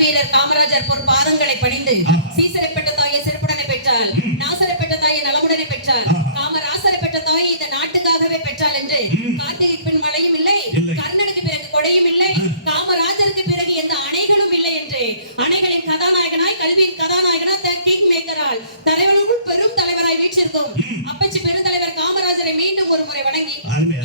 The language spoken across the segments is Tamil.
வீரர் காமராஜர் பொன் பாதங்களை பணிந்து சீசரை பெற்ற தாயை சிறப்புடனே பெற்றால், நாசரை பெற்ற தாயை நலமுடனே பெற்றால், காமராசரை பெற்ற தாயை இந்த நாட்டுக்காகவே பெற்றால் என்று கார்த்திகை பின் மழையும் இல்லை, கர்ணனுக்கு பிறகு கொடையும் இல்லை, காமராஜருக்கு பிறகு எந்த அணைகளும் இல்லை என்று அணைகளின் கதாநாயகனாய் கல்வியின் கதாநாயகனாய் கிங் மேக்கரால் தலைவனுக்குள் பெரும் தலைவராய் வீற்றிருக்கும் அப்பச்சி பெருந்தலைவர் காமராஜரை மீண்டும் ஒரு முறை வணங்கி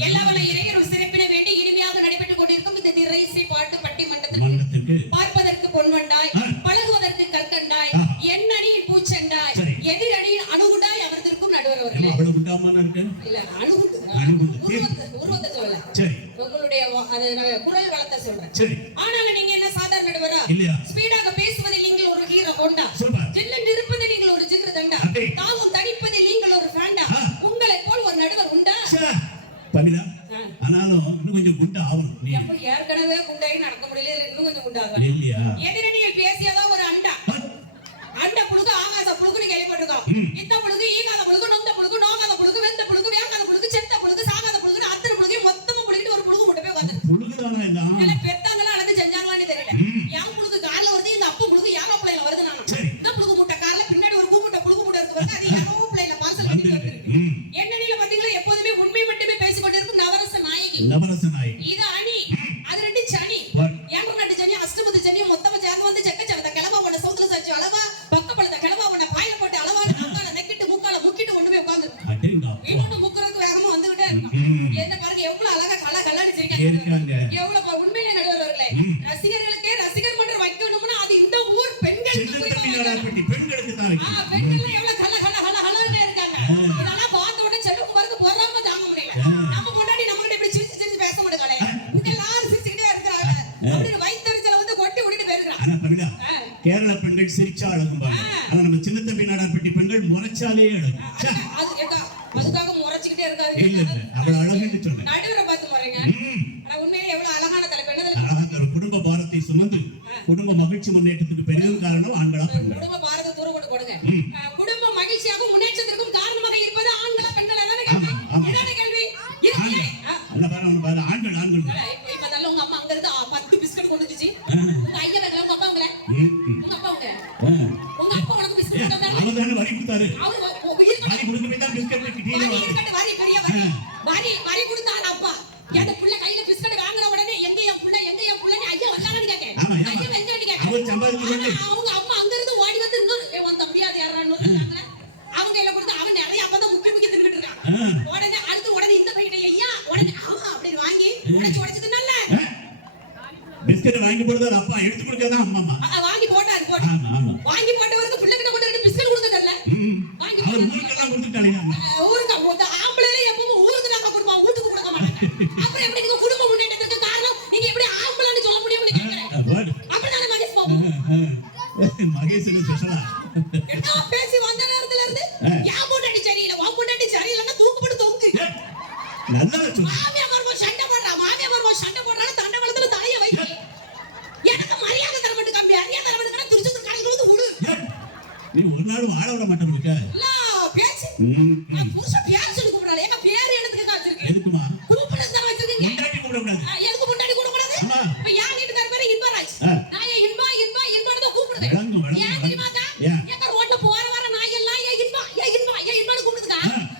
எல்லாவன இறையர் ஒரு சிறப்பினை வேண்டி இனிமையாக நடைபெற்றுக் கொண்டிருக்கும் இந்த திரை இசை பாட்டு பட்டிமன்றத்திற்கு பார்ப்பதற்கு பொன்வண்டாய், பழகுவதற்கு கற்கண்டாய், என் அணியின் பூச்செண்டாய், எதிர் அணியின் அணுகுண்டாய் அமர்ந்திருக்கும் நடுவர் அவர்களே. இல்ல அணுகுண்டு உருவத்தை சொல்லல, உங்களுடைய குரல் வளத்தை சொல்றேன். ஆனாலும் நீங்க என்ன சாதாரண நடுவரா? ஸ்பீடாக பேசுவதில் நீங்கள் ஒரு ஹீரோ ஹோண்டா, ஜில்லென்று இருப்பதில் நீங்கள் ஒரு ஜிகிரு தண்டா, தாவும் தடிப்பதில் நீங்கள் ஒரு ஃபேண்டா, உங்களை போல் ஒரு நடுவர் உண்டா? பவிதா, ஆனாலும் இன்னும் கொஞ்சம் குண்டா ஆகணும். நீ அப்ப ஏற்கனவே குண்டாகி நடக்க முடியல, இன்னும் கொஞ்சம் குண்டாகணும் இல்லையா? எதிரணியில் பேசியதான் ஒரு அண்டா, அண்ட புழுகு ஆகாத புழுகுன்னு கேள்விப்பட்டிருக்கோம். இத்த புழுகு ஈகாத புழுகு நொந்த புழுகு நோகாத புழுகு வெந்த புழுகு வேகாத புழுகு செத்த புழுகு சாகாத புழுகு அத்தனை புழுகையும் மொத்தமா புழுகிட்டு ஒரு புழுகு மட்டும் போய் உட்காந்து புழுகுதானா எல்லாம் இல்ல பெத்தாங்களா அளந்து செஞ்சாங்களான்னு தெரியல. யான் புழுகு கால்ல வருது, இந்த அப்ப புழுகு யாரோ பிள்ளைல வருது. நானும் இந்த புழுகு முட்டை கால்ல பின்னாடி ஒரு கூமுட்டை புழுகு முட்டை இருக்கு பாருங்க, அது யாரோ பிள்ளைல பார்சல் கட்டி வந்துருக்கு. என்னணில பாத்தீங்களா எப்போதுமே உண்மை மட்டுமே பேசிக் கொண்டிருக்கும் நவரச நாயகி. இது அணி, அது ரெண்டு சனி, ஏன் ரெண்டு சனி அஷ்டமத்து சனி மொத்தமா சேர்ந்து வந்து செக்க சவத கிளம்ப உன சௌத்துல சச்சு அளவா பக்கப்பளத கிளம்ப உன பாயில போட்டு அளவா முக்கால நெக்கிட்டு முக்கால முக்கிட்டு ஒண்ணுமே உட்கார்ந்து இன்னொன்னு முக்குறதுக்கு வேகமா வந்துகிட்டே இருக்கும். என்ன பாருங்க எவ்வளவு அழகா கல்லாடி சிரிக்காங்க, எவ்வளவு உண்மையிலே நடுவர்களே. ரசிகர்களுக்கே ரசிகர் மன்றம் வைக்கணும்னா அது இந்த ஊர் பெண்களுக்கு தான் இருக்கு. பெண்கள் எவ்வளவு கல்ல கல்ல கல்ல கல்லன்னு இருக்காங்க. இதெல்லாம் பார்த்த உடனே செல்லும் பாருங்க பொறாம தாங்க முடியல. நம்ம முன்னாடி நம்ம கிட்ட இப்படி சிரிச்சு சிரிச்சு பேச முடியல, இங்க எல்லாரும் சிரிச்சுக்கிட்டே இருக்காங்க. அப்படி வயித்தறிச்சல வந்து கொட்டி ஓடிட்டு போயிருக்காங்க. ஆனா பவிதா, கேரள பெண்கள் சிரிச்சா அழகும்பாங்க, ஆனா நம்ம சின்ன தம்பி நாடார்பட்டி பெண்கள் முறைச்சாலே அழகு. அதுக்காக முறைச்சுக்கிட்டே இருக்காது. இல்ல அவள் அழகுன்னு சொன்னேன், நடுவரை பார்த்து முறைங்க. ஆனா உண்மையிலே எவ்வளவு அழகான தலைப்பு. என்னது குடும்ப பாரத்தை சுமந்து குடும்ப மகிழ்ச்சி முன்னேற்றத்துக்கு பெரிதும் காரணம் ஆண்களா பெண்களா? குடும்ப பாரத தூரம் கொண்டு கொடுங்க. குடும்ப மகிழ்ச்சியாக முன்னேற்றத்திற்கும் காரணமாக இருப்பது ஆண்களா பெண்களா? இதான கேள்வி. அல்ல பாரு ஆண்கள் ஆண்கள். இப்ப நல்ல உங்க அம்மா அங்க இருந்து 10 பிஸ்கட் கொண்டு வந்துச்சு. உங்க ஐயா வேற உங்க அப்பா உங்கள உங்க அப்பா உனக்கு பிஸ்கட் கொண்டாரு. அவர் தான வரி கொடுத்தாரு. அவர் வரி கொடுத்து போய் தான் பிஸ்கட் கிட்டீல வரி பெரிய வரி கொடுத்தாரு அப்பா. அந்த புள்ள கையில பிஸ்கட் வாங்குற உடனே எங்க என் புள்ளன்னு ஐயா வந்தானு கேக்க. ஐயா வெங்கன்னு கேக்க. அவர் சம்பாதிச்சு அவங்க அம்மா அங்க இருந்து ஓடி வந்து இன்னொரு உன் தம்பியாத யாரான்னு சொல்றாங்க. அவங்க எல்லாம் கொடுத்து அவன் நிறைய அப்பதான் முக்கி திரும்பிட்டு இருக்கான். உடனே இந்த பையனை ஐயா உடனே அப்படி வாங்கி உடைச்சு தின்னல்ல. பிஸ்கட் வாங்கி போடுறாரு அப்பா, எடுத்து கொடுக்கறதா அம்மா வாங்கி போட்டாரு. வாங்கி போட்டவருக்கு பிள்ளை கிட்ட கொண்டு பிஸ்கட் கொடுத்ததல்ல, வாங்கி ஊருக்கெல்லாம் கொடுத்துட்டாங்க. ஊருக்கு ஆம்பளைல எப்பவும் ஊருக்கு தான் கொடுப்பாங்க, வீட்டுக்கு கொடுக்க மாட்டாங்க. அப்புறம் எப்படி நீங்க குடும்ப முன்னேற்றத்துக்கு காரணம் நீங்க எப்படி ஆம்பளைன்னு சொல்ல முடியும்னு கேக்குறேன். அப்படிதானே மகேஷ் பாபு? மகேஷ் ஸ்பெஷலா என்ன பேசி வந்த நேரத்துல இருந்து யா முன்னாடி சரியில்லை வா முன்னாடி சரியில்லைன்னா தூக்குப்பட்டு தொங்கு. நல்லா சொல்லு. மாமியா மருமக சண்டை போடுறாங்க தண்டவளத்துல தலைய வை. எனக்கு மரியாதை தர மாட்டேங்க, மரியாதை தர மாட்டேங்கனா திருச்சூர் கடையில வந்து விடு. நீ ஒரு நாள் வாழ விட மாட்டே இருக்க. இல்ல பேச்சு புருஷ பேச்சு கூப்பிடுறாளே, எங்க பேர் எடுத்துக்க வச்சிருக்கீங்க. எதுக்குமா கூப்பிடுறது தான் வச்சிருக்கீங்க. முன்னாடி கூப்பிட கூடாது. எதுக்கு முன்னாடி கூப்பிட கூடாது? இப்ப யார் வீட்டுக்கார பேரு இன்பராஜ், நான் இன்பா தான் கூப்பிடுறேன். ஏன் தெரியுமாக்கா? எங்க ரோட்ல போற வர நாய் எல்லாம் இன்பான்னு கூப்பிடுதுக்கா.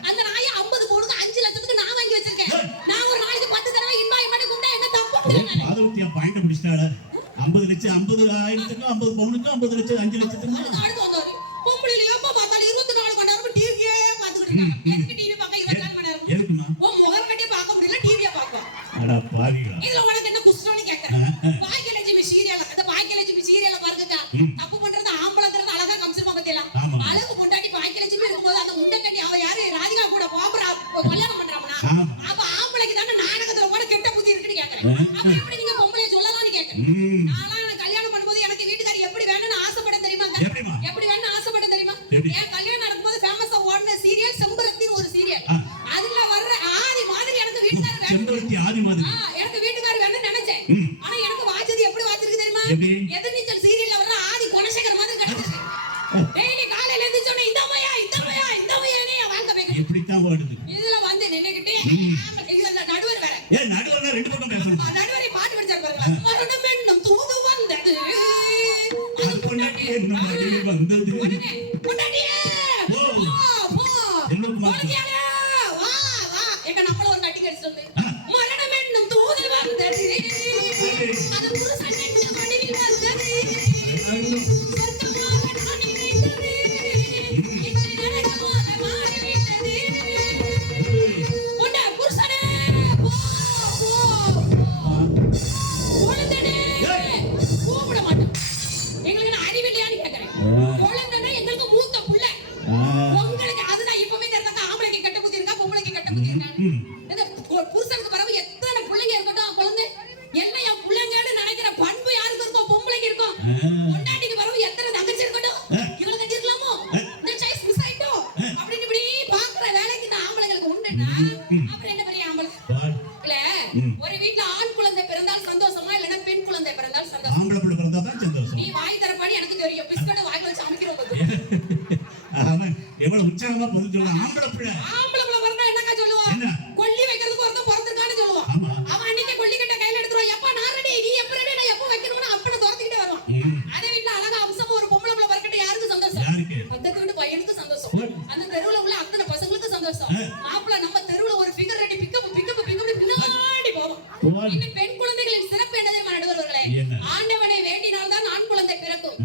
அந்த நாயை 50 போடுங்க 5 லட்சத்துக்கு நான் வாங்கி வச்சிருக்கேன். நான் ஒரு நாளைக்கு 10 தடவை இன்பான்னு கூப்பிட்டா என்ன தப்பு? பாதவத்தியா பாயிண்ட் முடிச்சாளா? 50 லட்சம் 50,000க்கு 50 பவுனுக்கு 50 லட்சம் 5 லட்சத்துக்கு அடுத்து வந்தாரு. பொம்பளைல எப்ப பார்த்தாலும் 24 மணி நேரம் டிவியே பார்த்துக்கிட்டு இருக்காங்க. எதுக்கு டிவி பார்க்க 24 மணி நேரம்? எதுக்குமா? உன் முகம் கட்டி பார்க்க முடியல, டிவியா பார்ப்போம். அட பாவிகளா, இதுல உனக்கு என்ன குஸ்டோனி கேக்குறேன். பாக்கியலட்சுமி சீரியல், அந்த பாக்கியலட்சுமி சீரியல்ல பாருங்க, தப்பு பண்றது ஆம்பளங்கறது அழகா காமிச்சிருமா பத்தியலாம். அழகு கொண்டாடி பாக்கியலட்சுமி இருக்கும்போது அந்த முண்டை கட்டி அவ யாரு ராதிகா கூட பாம்பரா கல்யாணம் பண்றாமனா, அப்ப ஆம்பளைக்கு தான நாடகத்துல கூட கெட்ட புத்தி இருக்குன்னு கேக்குறேன். அப்ப எப்படி நீங்க பொம்பளைய சொல்லலாம்னு கேக்குறேன். நான் கல்யாணம் பண்ணும்போது எனக்கு வீட்டுக்காரி எப்படி வேணும்னு ஆசைப்பட தெரியுமாங்க? எப்படி வேணும்னு ஆசைப்பட தெரியுமா? என் கல்யாணம் நடக்கும்போது ஃபேமஸா ஓடுன சீரியல் செம்பருத்தின்னு ஒரு சீரியல். அதுல வர்ற ஆதி மாதிரி எனக்கு வீட்டுக்கார வேணும். செம்பருத்தி ஆதி மாதிரி எனக்கு வீட்டுக்கார வேணும்னு நினைச்சேன். ஆனா எனக்கு வாச்சது எப்படி வாச்சிருக்கு தெரியுமா? எதிர்நீச்சல் சீரியல்ல வர்ற ஆதி குணசேகர் மாதிரி கிடைச்சிச்சு. டெய்லி காலையில எழுந்திருச்ச உடனே இந்த மையானே வாங்க வைக்க இப்படி தான் ஓடுது. இதுல வந்து நின்னுக்கிட்டே இதுல நடுவர் வேற. நடுவர்னா ரெண்டு பக்கம் பேசணும். நடுவரை பாட்டு படிச்சாரு பாருங்க. மரணம் என்னும் தூது வந்தது பொண்டாட்டி என்ன மடி வந்தது உடனே பொண்டாட்டியே ஓ. போ என்னும் மாத்து. பொண்டாட்டியாலே வா வா எங்க நம்மள ஒரு கட்டி கடிச்சு வந்து ஆ. மரணம் என்னும் தூது வந்தது அது புருஷன் என்ன மடியில் வந்தது சொர்க்கமாக நான் நினைத்தது இன்று நரகமாக மாறிவிட்டது உன்னை புருஷனே போ போ குழந்தனே கூப்பிட மாட்டோம் எங்களுக்கு நான் அறிவில்லையான்னு கேட்கிறேன் குழந்தைன்னா எங்களுக்கு மூத்த புள்ள உங்களுக்கு அதுதான் இப்பவே தெரிஞ்சாங்க ஆம்பளைக்கு கட்ட புத்தி இருக்கா பொம்பளைக்கு கட்ட புத்தி இருக்கான்னு இந்த புருஷனுக்கு பிறகு எத்தனை பிள்ளைங்க இருக்கட்டும் குழந்தை எல்லாம் என் பிள்ளைங்கன்னு நினைக்கிற பண்பு யாருக்கு இருக்கும் பொம்பளைக்கு இருக்கும் பொண்டாட்டிக்கு பிறகு எத்தனை தங்கச்சி இருக்கட்டும் இவளை கட்டிருக்கலாமோ இந்த சாய்ஸ் மிஸ் ஆயிட்டோம் அப்படின்னு இப்படி பாக்குற வேலைக்கு இந்த ஆம்பளைங்களுக்கு உண்டுன்னா அப்புறம் என்ன பெரிய ஆம்பளை இல்ல ஒரு வீட்டுல ஆண் குழந்தை பிறந்தால் சந்தோஷமா இல்லைன்னா பெண் குழந்தை பிறந்தால் சந்தோஷம் ஆம்பளை பிள்ளை பிறந்தாதான் சந்தோஷம். நீ வாய் தரப்பாடி எனக்கு தெரியும் பிஸ்கட் வாய்க்கு வச்சு அமைக்கிறோம் அவன் எவ்வளவு உற்சாகமா பதில் சொல்றான். ஆம்பளை பிள்ளை ஆம்பளை பிள்ளை பிறந்தா என்னக்கா சொல்லுவான் என்ன? கொல்லி வைக்கிறதுக்கு ஒருத்தன் பிறந்திருக்கான்னு சொல்லுவான் ஆமா. அவன் அன்னைக்கு கொல்லி கட்ட கையில எடுத்துருவான் எப்ப நான் ரெடி நீ எப்ப ரெடி நான் எப்ப வைக்கணும்னு அப்பனை துரத்திக்கிட்டே வருவான் அதே வீட்டுல அழகா அம்சமா ஒரு பொம்பளை பிள்ளை பிறக்கட்ட யாருக்கு சந்தோஷம் யாருக்கு? பக்கத்து வீட்டு பையனுக்கு சந்தோஷம் அந்த தெருவுல உள்ள அத்தனை பசங்களுக்கு சந்தோஷம் மாப்பிள்ள நம்ம தெருவுல ஒரு ஃபிகர் ரெடி பிக்கப் பின்னாடி போவோம் இன்னும் பெண் குழந்தைகளின் சிறப்பு என்ன தெரியுமா நடுவர்களே என்ன? ஆண்டவனை வேண்டினால் தான் ஆண் குழந்தை பிறக்கும்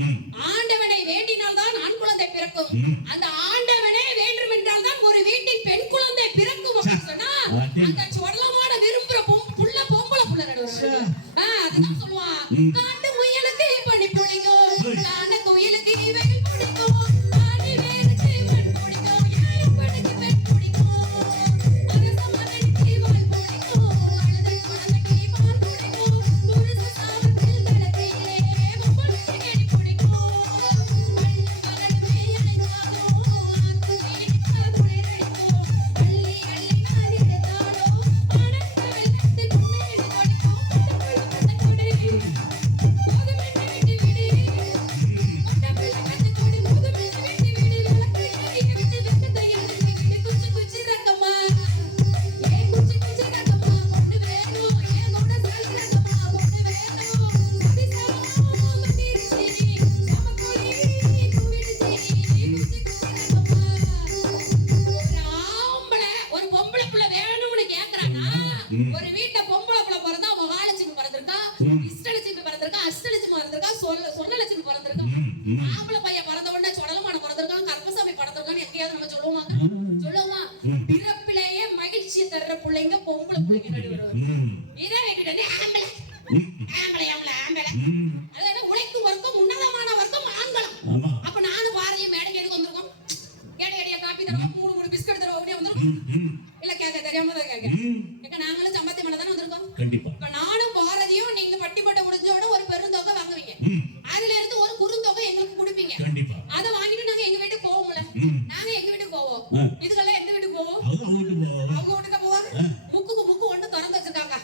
ஆண்டவனை வேண்டினால் தான் ஆண் குழந்தை பிறக்கும் அந்த ஆண்டவனே வேண்டும் என்றால் தான் ஒரு வீட்டில் பெண் குழந்தை பிறக்கும் அப்படின்னு சொன்னா அந்த சொடலமான விரும்புற புள்ள பொம்பளை புள்ள நடுவர்களே அதுதான் சொல்லுவான் காட்டு முயலுக்கு பனி பிடிக்கும் காண குயிலுக்கு வெயில் பிடிக்கும் ஆடி வேருக்கு மண் பிடிக்கும் ஏன் படுக்கு பெண் பிடிக்கும் அரச மதனுக்கு வால் பிடிக்கும் அழுத குழந்தைக்கு பால் பிடிக்கும் புருஷ சாபத்தில் தலத்திலே பொம்பளைக்கு கெடி பிடிக்கும் பள்ளி பகலுமே அழைத்தாலும் ஆத்து வீடிக்கா துளிரடிக்கும் அள்ளி அள்ளி நாடி எடுத்தாலும் ஆனந்த வெள்ளத்தில் குன்னேறி தொடிக்கும் பட்ட கொடி முதுமென்று விட்டு விடு பட்ட கத்து கொடி முதுமென்று விட்டு விடு விளக்கு எரிய விட்டு வெக்கத்தை எழுதி விடு குச்சி குச்சி ரக்கம்மா ஏ குச்சி குச்சி ரக்கம்மா பொண்ணு வேணும் ஏ கூட சாலி ரக்கம்மா பொண்ணு வேணும் சதிசாமோ மந்திரிச்சி சமக்குழி கூவிடுச்சி குச்சி குச்சி ரக்கம்மா ஒரு ஆம்பளை ஒரு பொம்பளை புள்ள வேணும்னு கேக்குறானா ஒரு வீட்ல பொம்பளை புள்ள பிறந்தா மகாலட்சுமி பிறந்திருக்கா இஷ்டலட்சுமி பிறந்திருக்கா அஷ்டலட்சுமி பிறந்திருக்கா சொன்னலட்சுமி பிறந்திருக்கா ஆம்பளை பையன் பிறந்த உடனே சொடலமான பிறந்திருக்கான் கர்ப்பசாமி பிறந்திருக்கான்னு எங்கேயாவது நம்ம சொல்லுவோமா பிறப்பிலேயே மகிழ்ச்சி தர்ற பிள்ளைங்க பொம்பளை பிள்ளைங்க நடுவர் இதே வேண்டிட்டு ஆம்பளை ஆம்பளை ஆம்பளை ஆம்பளை அதாவது உழைக்கும் வர்க்கம் உன்னதமான வர்க்கம் ஆண்களம் ஆமா. அப்ப நானும் பாரதியும் மேடைக்கு எதுக்கு வந்திருக்கோம் கேடைய காப்பி தருவோம் மூணு பிஸ்கட் தருவோம் அப்படியே வந்திருக்கோம் இல்ல கேட்க தெரியாம தான் கேட்க நாங்களும் சம்பத்தி பண்ண தானே வந்திருக்கோம் கண்டிப்பா. இப்ப நானும் பாரதியும் நீங்க பட்டிப்பட்ட முடிஞ்சோட ஒரு பெருந்தொகை வாங்குவீங்க அதுல இருந்து ஒரு குறுந்தொகை எங்களுக்கு கொடுப்பீங்க கண்டிப்பா. அதை வாங்கிட்டு நாங்க எங்க வீட்டுக்கு போவோம்ல நாங்க எங்க வீட்டுக்கு போவோம் இதுக்கெல்லாம் எந்த வீட்டுக்கு போவோம் அது அவங்களுக்கு அவங்க வீட்டுக்கு போவாங்க முக்குக்கு முக்கு ஒண்ணு திறந்து வச்சிருக்காங்க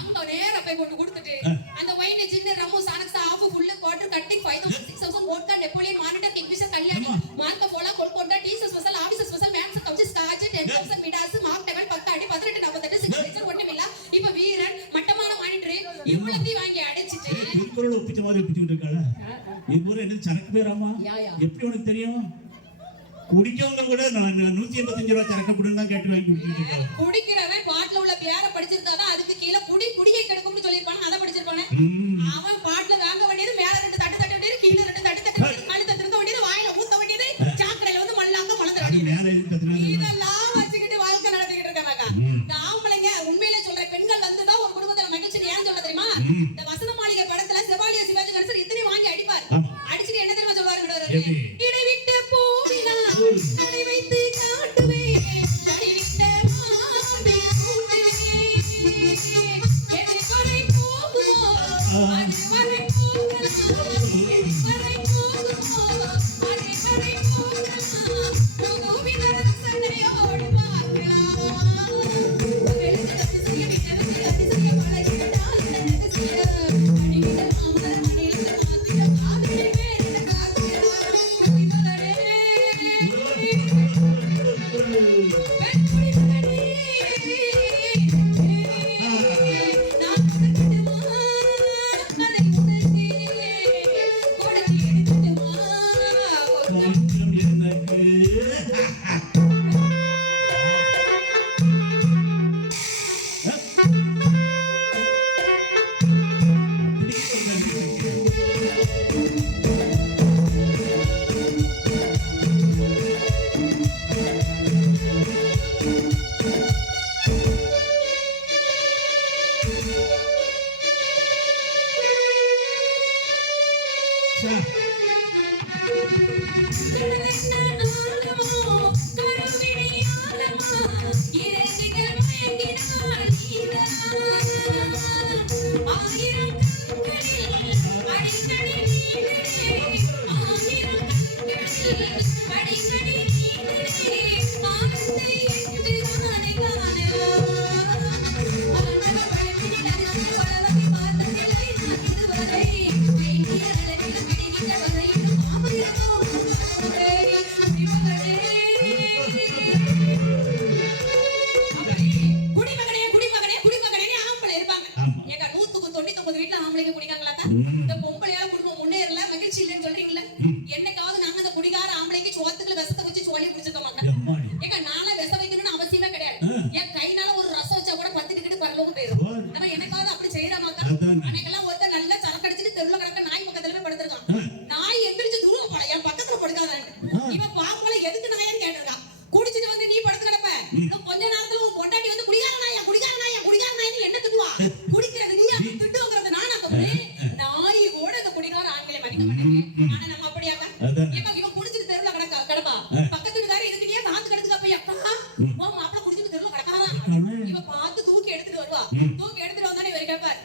அங்க நேரா போய் கொண்டு கொடுத்துட்டு அந்த வைன் ஜின்னு ரம்மு சானக்ஸ் half full quarter cutting 5000 vodka Napoleon monitor Kingfisher Kalyani மார்க்க போலா Golconda Teacher's special officer special men's கவுச்சி ஸ்காட்ச் 10000 மிடாஸ் மார்க் டெவல் 10 அடி 18 48 சிக்னேச்சர் ஒண்ணுமில்ல இப்ப வீரன் மட்டமான மானிட்டர் இவ்வளவு வாங்கி அடைச்சிட்டு திருக்குறள் ஒப்பிச்ச மாதிரி ஒப்பிச்சுட்டு இருக்காளா? இது பூரா என்னது சரக்கு பேராமா? எப்படி உனக்கு தெரியும்? குடிக்கவங்க கூட நான் 185 ரூபாய் சரக்கு கொடுன்னு தான் கேட்டு வாங்கி குடிச்சிட்டு இருக்காங்க. குடிக்கிறவன் பாட்டுல உள்ள பேரை படிச்சிருக்காதான் அதுக்கு கீழே குடியை கெடுக்கும்னு சொல்லிருப்பானே அதை படிச்சிருப்பானே அவன் பாட்டுல வாங்க வேண்டியது மேல 2 தட்டு தட்ட வேண்டியது கீழே 2 தட்டு தட்ட வேண்டியது கழுத்தை திருக்க வேண்டியது வாயில ஊத்த வேண்டியது சாக்கடையில வந்து மல்லாங்க மலந்துட அது வேண்டியது மேல இருக்கிறதுனால இதெல்லாம் வச்சுக்கிட்டு வாழ்க்கை நடத்திக்கிட்டு இருக்காங்க இந்த ஆம்பளைங்க உண்மையிலே சொல்ற பெண்கள் வந்துதான் ஒரு குடும்பத்துல மகிழ்ச்சி ஏன் சொல்ல தெரியுமா இந்த வசந்த மாளிகை படத்துல செவாலிய சிவாஜி கணேசன் இத்தனை வாங்கி அடிப்பார் அடிச்சுட்டு என்ன தெரியுமா சொல்லுவாரு இடைவிட்ட போவினா நடை வைத்து காட்டுவேன் நடிவிட்ட மாம்பே கூட்டுவேன் எதிர்வரை போகுமோ அதுவரை போகலாம் எதிர்வரை போகுமோ அதுவரை போகலாம் புதுவித ரசனையோடு பார்க்கலாம் எழுத்து செய்ய விட்டது அதிசய பழகிட்டால் இந்த அதிசய அடிவிட மாமர மணியில மாத்திட காதலி பேரிட காத்திட சா. குடிமகனே குடிமகனே குடிமகனே ஆம்பளை இருப்பாங்க. ஆமா. ஏங்க 199 வீட்ல ஆம்பளைங்க குடிக்காங்களாக்கா? ம். இந்த பொம்பளையால குடும்பம் முன்னேறல, மகிழ்ச்சி இல்லைன்னு சொல்றீங்களா? என்னைக்காவது நாங்க அந்த குடிகார ஆம்பளைக்கு சோத்துக்குள்ள விஷத்தை வச்சு சோழி குடிச்சிருக்கோமாங்க? எம்மாடி. ஏங்க நான்லாம் விஷம் வைக்கணும்னு அவசியமே கிடையாது. ஆ. என் கைனால ஒரு ரசம் வச்சா கூட 10 டிக்கெட் பரலோகம் போயிடும். ஓ. நம்ம என்னைக்காவது அப்படி செய்யறாமாக்கா? அதான். அன்னைக்கெல்லாம் ஒருத்தன் நல்லா சரக்கு அடிச்சிட்டு தெருவுல கிடக்க நாய் பக்கத்துல போய் படுத்திருக்கான். ஆ. நாய் எந்திரிச்சு தூரம் போட, என் பக்கத்துல படுக்காதான்னு. ஆ. இவன் பாம்போல எதுக்கு நாயான்னு கேட்டிருக்கான். குடிச்சிட்டு வந்து நீ படுத்து கிடப்ப. இன்னும் கொஞ்ச நேரத்துல உன் பொண்டாட்டி வந்து குடிகார நாயா குடிகார நாயா குடிகார நாயின்னு என்ன திட்டுவா? குடிக்கிறது நீ, அவன் திட்டுங்கிறது நானா தம்பி? நாய் கூட இந்த குடிகார ஆண்களை மதிக்க மாட்டேங்குது. ஆனா நம்ம அப்படியாக்கா? அதான். ஏப்பா இவன் குடிச்சிட்டு தெருவுல கிடப்பா. பக்கத்து வீட்டுக்காரர் எதுக்கு நீ காத்து கிடக்குதா போய் அப்பா? உன் மாப்பிள்ளை குடிச்சிட்டு தெருவுல கிடக்காரா? இவ பார்த்து தூக்கி எடுத்துட்டு வருவா. தூக்கி எடுத்துட்டு வந்தானே இவர் கேட்பார்.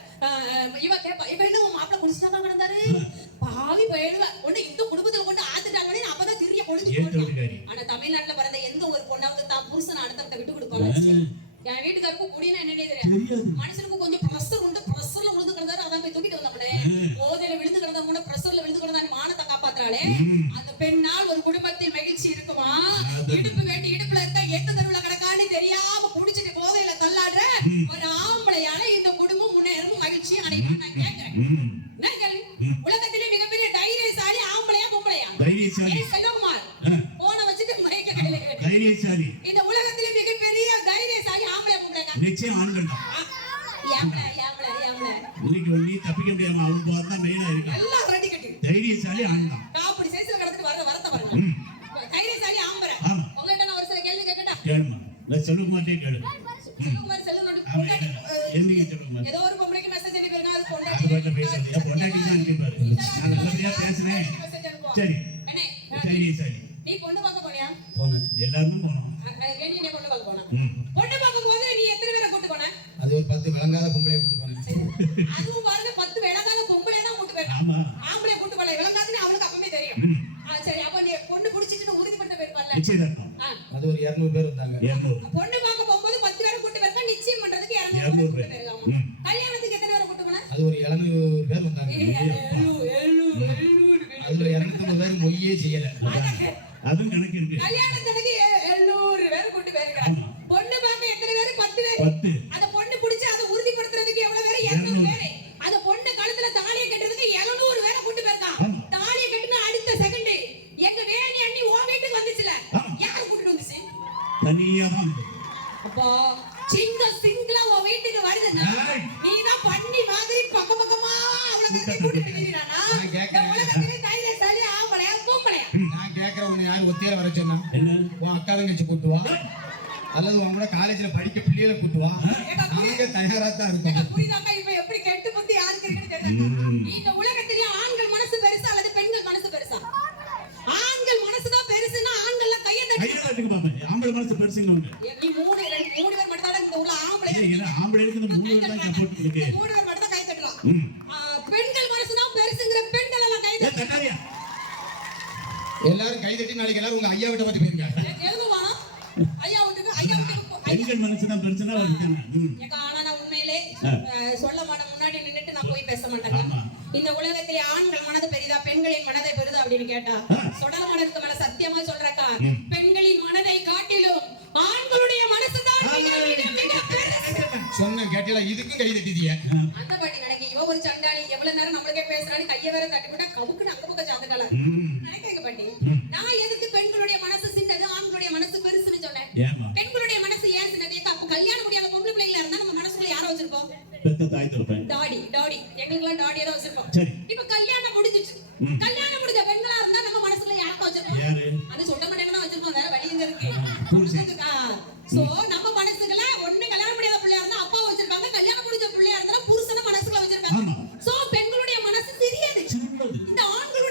இவ கேட்பா, இவ என்ன உன் மாப்பிள்ளை குடிச்சிட்டாங்க கிடந்தாரு? பாவி போயிடுவா. ஒண்ணு இந்த குடும்பத்துல கொண்டு ஆத்துட்டாங்கன்னு அப்பதான் திரிய பொழுது ஏத்த வீட்டுக்காரி. ஆனா தமிழ்நாட்டுல பிறந்த எந்த ஒரு பொண்ணாவது தான் புருஷன் அடுத்தவங்க விட்டு கொடுப்பாங்க. என் வீட்டுக்காருக்கும் குடினா என்னன்னே தெரியாது. தெரியாது. மனுஷனுக்கு கொஞ்சம் பிரஷர் உண்டு. பிரஷர்ல விழுந்து கிடந்தாரு, அதான் போய் தூக்கிட்டு வந்தோம்னே. போதையில விழுந்து கிடந்த கூட பிரஷர்ல விழுந்து கிடந்தா மானத்தை காப்பாத்துறாளே. அந்த பெண்ணால் ஒரு குடும்பத்தில் மகிழ்ச்சி இருக்குமா? இடுப்பு வேண்டி இடுப்புல இருந்தா எந்த தெருவுல கிடக்கான்னு தெரியாம குடிச்சிட்டு போதையில தள்ளாடுற ஒரு ஆம்பளையால இந்த குடும்பம் முன்னேறும் மகிழ்ச்சி அடையும். நான் கேட்கிறேன், என்ன கேள்வி? உலகத்திலே மிகப்பெரிய தைரியசாலி ஆம்பளையா பொம்பளையா? தைரியசாலி. ஏய் செல்வகுமார், போன வச்சுட்டு மயக்க கடையில கேட்டு. தைரியசாலி. இந்த உலகத்திலே மிகப்பெரிய தைரியசாலி ஆம்பளையா பொம்பளையா? நிச்சயம் ஆண்கள் தான். ஏம்பளை ஏம்பளை ஏம்பளை இன்னைக்கு நீ தப்பிக்க முடியாம அவங்க பார்த்தா மெயினா இருக்கு. எல்லாம் ரெடி கட்டி தைரியசாலி ஆண் தான். காப்படி சைஸ்ல கடந்து வரத பாருங்க. தைரியசாலி ஆம்பளை. ஆமா. உங்கள்ட்ட நான் ஒரு சில கேள்வி கேட்கட்டா? கேளுமா. நான் செல்வகுமார்ட்டே கேளு. செல்வகுமார் செல்வனோட ஆமா. பொண்டாட்டி, என்னைக்கு செல்வகுமார்? ஏதோ ஒரு பொம்பளைக்கு மெசேஜ் அனுப்பி இருக்காங்க. அது அது பொண்டாட்டி பத்தி பேசாதே. என் பொண்டாட்டி தான் அனுப்பிப்பாரு. நான் நல்லபடியா பேசுறேன். மெசேஜ் அனுப்புவா. சரி. அண்ணே, தைரியசாலி. நீ பொண்ணு பார்க்க போனியா? போனேன். எல்லாரும் போனோம். கேடி நீ பொண்ணு பார்க்க போனா? ம். பொண்ணு பார்க்க போது நீ எத்தனை பேரை கூட்டு போன? அது ஒரு 10 விளங்காத பொம்பளை கூட்டு போனேன். அதுவும் பாருங்க 10 விளங்காத பொம்பளை தான் கூட்டு போயிருக்கான். ஆமா. ஆம்பளை கூட்டு போல விளங்காதுன்னு அவளுக்கு அப்பவே தெரியும். ம். சரி, அப்ப நீ பொண்ணு பிடிச்சிட்டு உறுதிப்பட்ட போயிருப்பார்ல. நிச்சயதார்த்தம். அது ஒரு 200 பேர் வந்தாங்க. 200. பொண்ணு பார்க்க போகும்போது 10 பேரை கூட்டு போயிருக்கா, நிச்சயம் பண்றதுக்கு 200 200 கூட்டு பேர். போயிருக்காமா? ம். கல்யாணத்துக்கு எத்தனை பேரை கூட்டு போன? அது ஒரு 700 பேர் வந்தாங்க. அதுல 250 பேர் மொய்யே செய்யல. அதுவும் கணக்கு இருக்கு. கல்யாணத்துக்கு 700 பேரை கூட்டு போயிருக்காங்க. ஆமா. பொண்ணு பார்க்க எத்தனை பேரு? 10 பேர். 10. அந்த பொண்ணு பிடிச்சு அதை உறுதிப்படுத்துறதுக்கு எவ்வளவு பேரு? 200 பேரு. அந்த பொண்ணு கழுத்துல தாலியை கட்டுறதுக்கு 700 பேரை கூட்டு போயிருக்கான். ஆமா. தாலியை கட்டின அடுத்த செகண்ட் எங்க வேணி அண்ணி உன் வீட்டுக்கு வந்துச்சுல, ஆமா. யார் கூட்டிட்டு வந்துச்சு? தனியா தான் வந்தது. அப்பா சிங்கிளா உன் வீட்டுக்கு வருதுன்னா ஏய். நீதான் பண்ணி மாதிரி பக்கமா அவளை கட்டி கூட்டிட்டு இருக்கிறானா? நான் கேட்கிறேன். இந்த உலகத்திலே தைரியசாலி ஆம்பளையா பொம்பளையா? நான் கேட்கற உன்னை யார் ஒத்தையில வர சொன்னா? என்ன? உன் அக்கா தங்கச்சி கூட்டு வா. அல்லது உன் கூட காலேஜ்ல படிக்க பிள்ளைகளை கூட்டு வா. நாங்க தயாரா தான் இருக்கோம். எனக்கு புரியுதாக்கா இப்ப எப்படி கெட்டு புத்தி யாருக்கு இருக்குன்னு தெரியல. இந்த உலகத்திலே ஆண்கள் மனசு பெருசா அல்லது பெண்கள் மனசு பெருசா? ஆண்கள் மனசுதான் பெருசுன்னா ஆண்கள்லாம் கையை தட்டி. கையில தட்டுங்க பாப்பேன். ஆம்பளை மனசு பெருசுங்க உண்டு. நீ மூணு பேர் மட்டும் தான் இந்த உள்ள ஆம்பளை. ஏன்னா ஆம்பளைக்கு இந்த 3 பேர் தான் சப்போர்ட் இருக்கு. 3 பேர் மட்டும் தான் கை தட்டலாம். ம். பெண்கள் மனசுதான் பெருசுங்கிற பெண்கள் எல்லாம் கை ஏ தட்டி. தட்டாரியா? எல்லாரும் கை தட்டி நாளைக்கு எல்லாரும் உங்க ஐயா விட்ட பத்தி போயிருக்காங்க. எதுக்கு வேணும்? ஐயா விட்டுக்கு ஐயா பெண்கள் மனசு தான் பெருசுனா வந்துட்டாங்க. ம். ஏக்கா, ஆனா நான் உண்மையிலே ஆ. சொல்ல மாட்டேன், முன்னாடி நின்னுட்டு நான் போய் பேச மாட்டேங்க. ஆமா. இந்த உலகத்திலே ஆண்கள் மனது பெரிதா பெண்களின் மனதை பெரிதா அப்படின்னு கேட்டா ஆ. சொடல மனதுக்கு மேல சத்தியமா சொல்றக்கா, ம். பெண்களின் மனதை காட்டிலும் ஆண்களுடைய மனசுதான் மிக, மிக, மிக பெருசு. சொன்ன கேட்டீங்களா? இதுக்கும் கை தட்டிட்டிய. அந்த பாட்டி நினைக்க இவ ஒரு சண்டாளி, எவ்வளவு நேரம் நம்மளுக்கே பேசுறான்னு கையை வேற தட்டி விட்டா கவுக்குன்னு அங்க பக்கம் சாந்துட்டாள. ம். நினைக்கிறேங்க பாட்டி, ம். நான் எதுக்கு பெண்களுடைய மனசு சின்னது ஆண்களுடைய மனசு பெருசுன்னு சொன்னேன்? ஏமா? பெண்களுடைய மனசு ஏன் சின்னது? அப்ப கல்யாணம் முடியாத பொம்பளை பிள்ளைங்களா இருந்தா நம்ம மனசுக்குள்ள யாரை வச்சிருப்போம்? பெத்த தாய் தரப்பேன். டாடி எங்களுக்கு எல்லாம் டாடியை தான் வச்சிருக்கோம். சரி. இப்ப கல்யாணம் முடிஞ்சிச்சு. ம். கல்யாணம் முடிஞ்ச பெண்களா இருந்தா நம்ம மனசுல யாரை வச்சிருக்கோம்? யாரு? அது சொட்ட மண்டையில தான் வச்சிருக்கோம், வேற வழி எங்க இருக்கு? புருஷன். சோ நம்ம மனசுக்குள்ள ஒண்ணு கல்யாணம் முடியாத பிள்ளையா இருந்தா அப்பா வச்சிருப்பாங்க, கல்யாணம் முடிஞ்ச பிள்ளையா இருந்தா புருஷனை மனசுக்குள்ள வச்சிருப்பாங்க. ஆமா. சோ பெண்களுடைய மனசு சிறியது. சின்னது. இந்த ஆண்களுடைய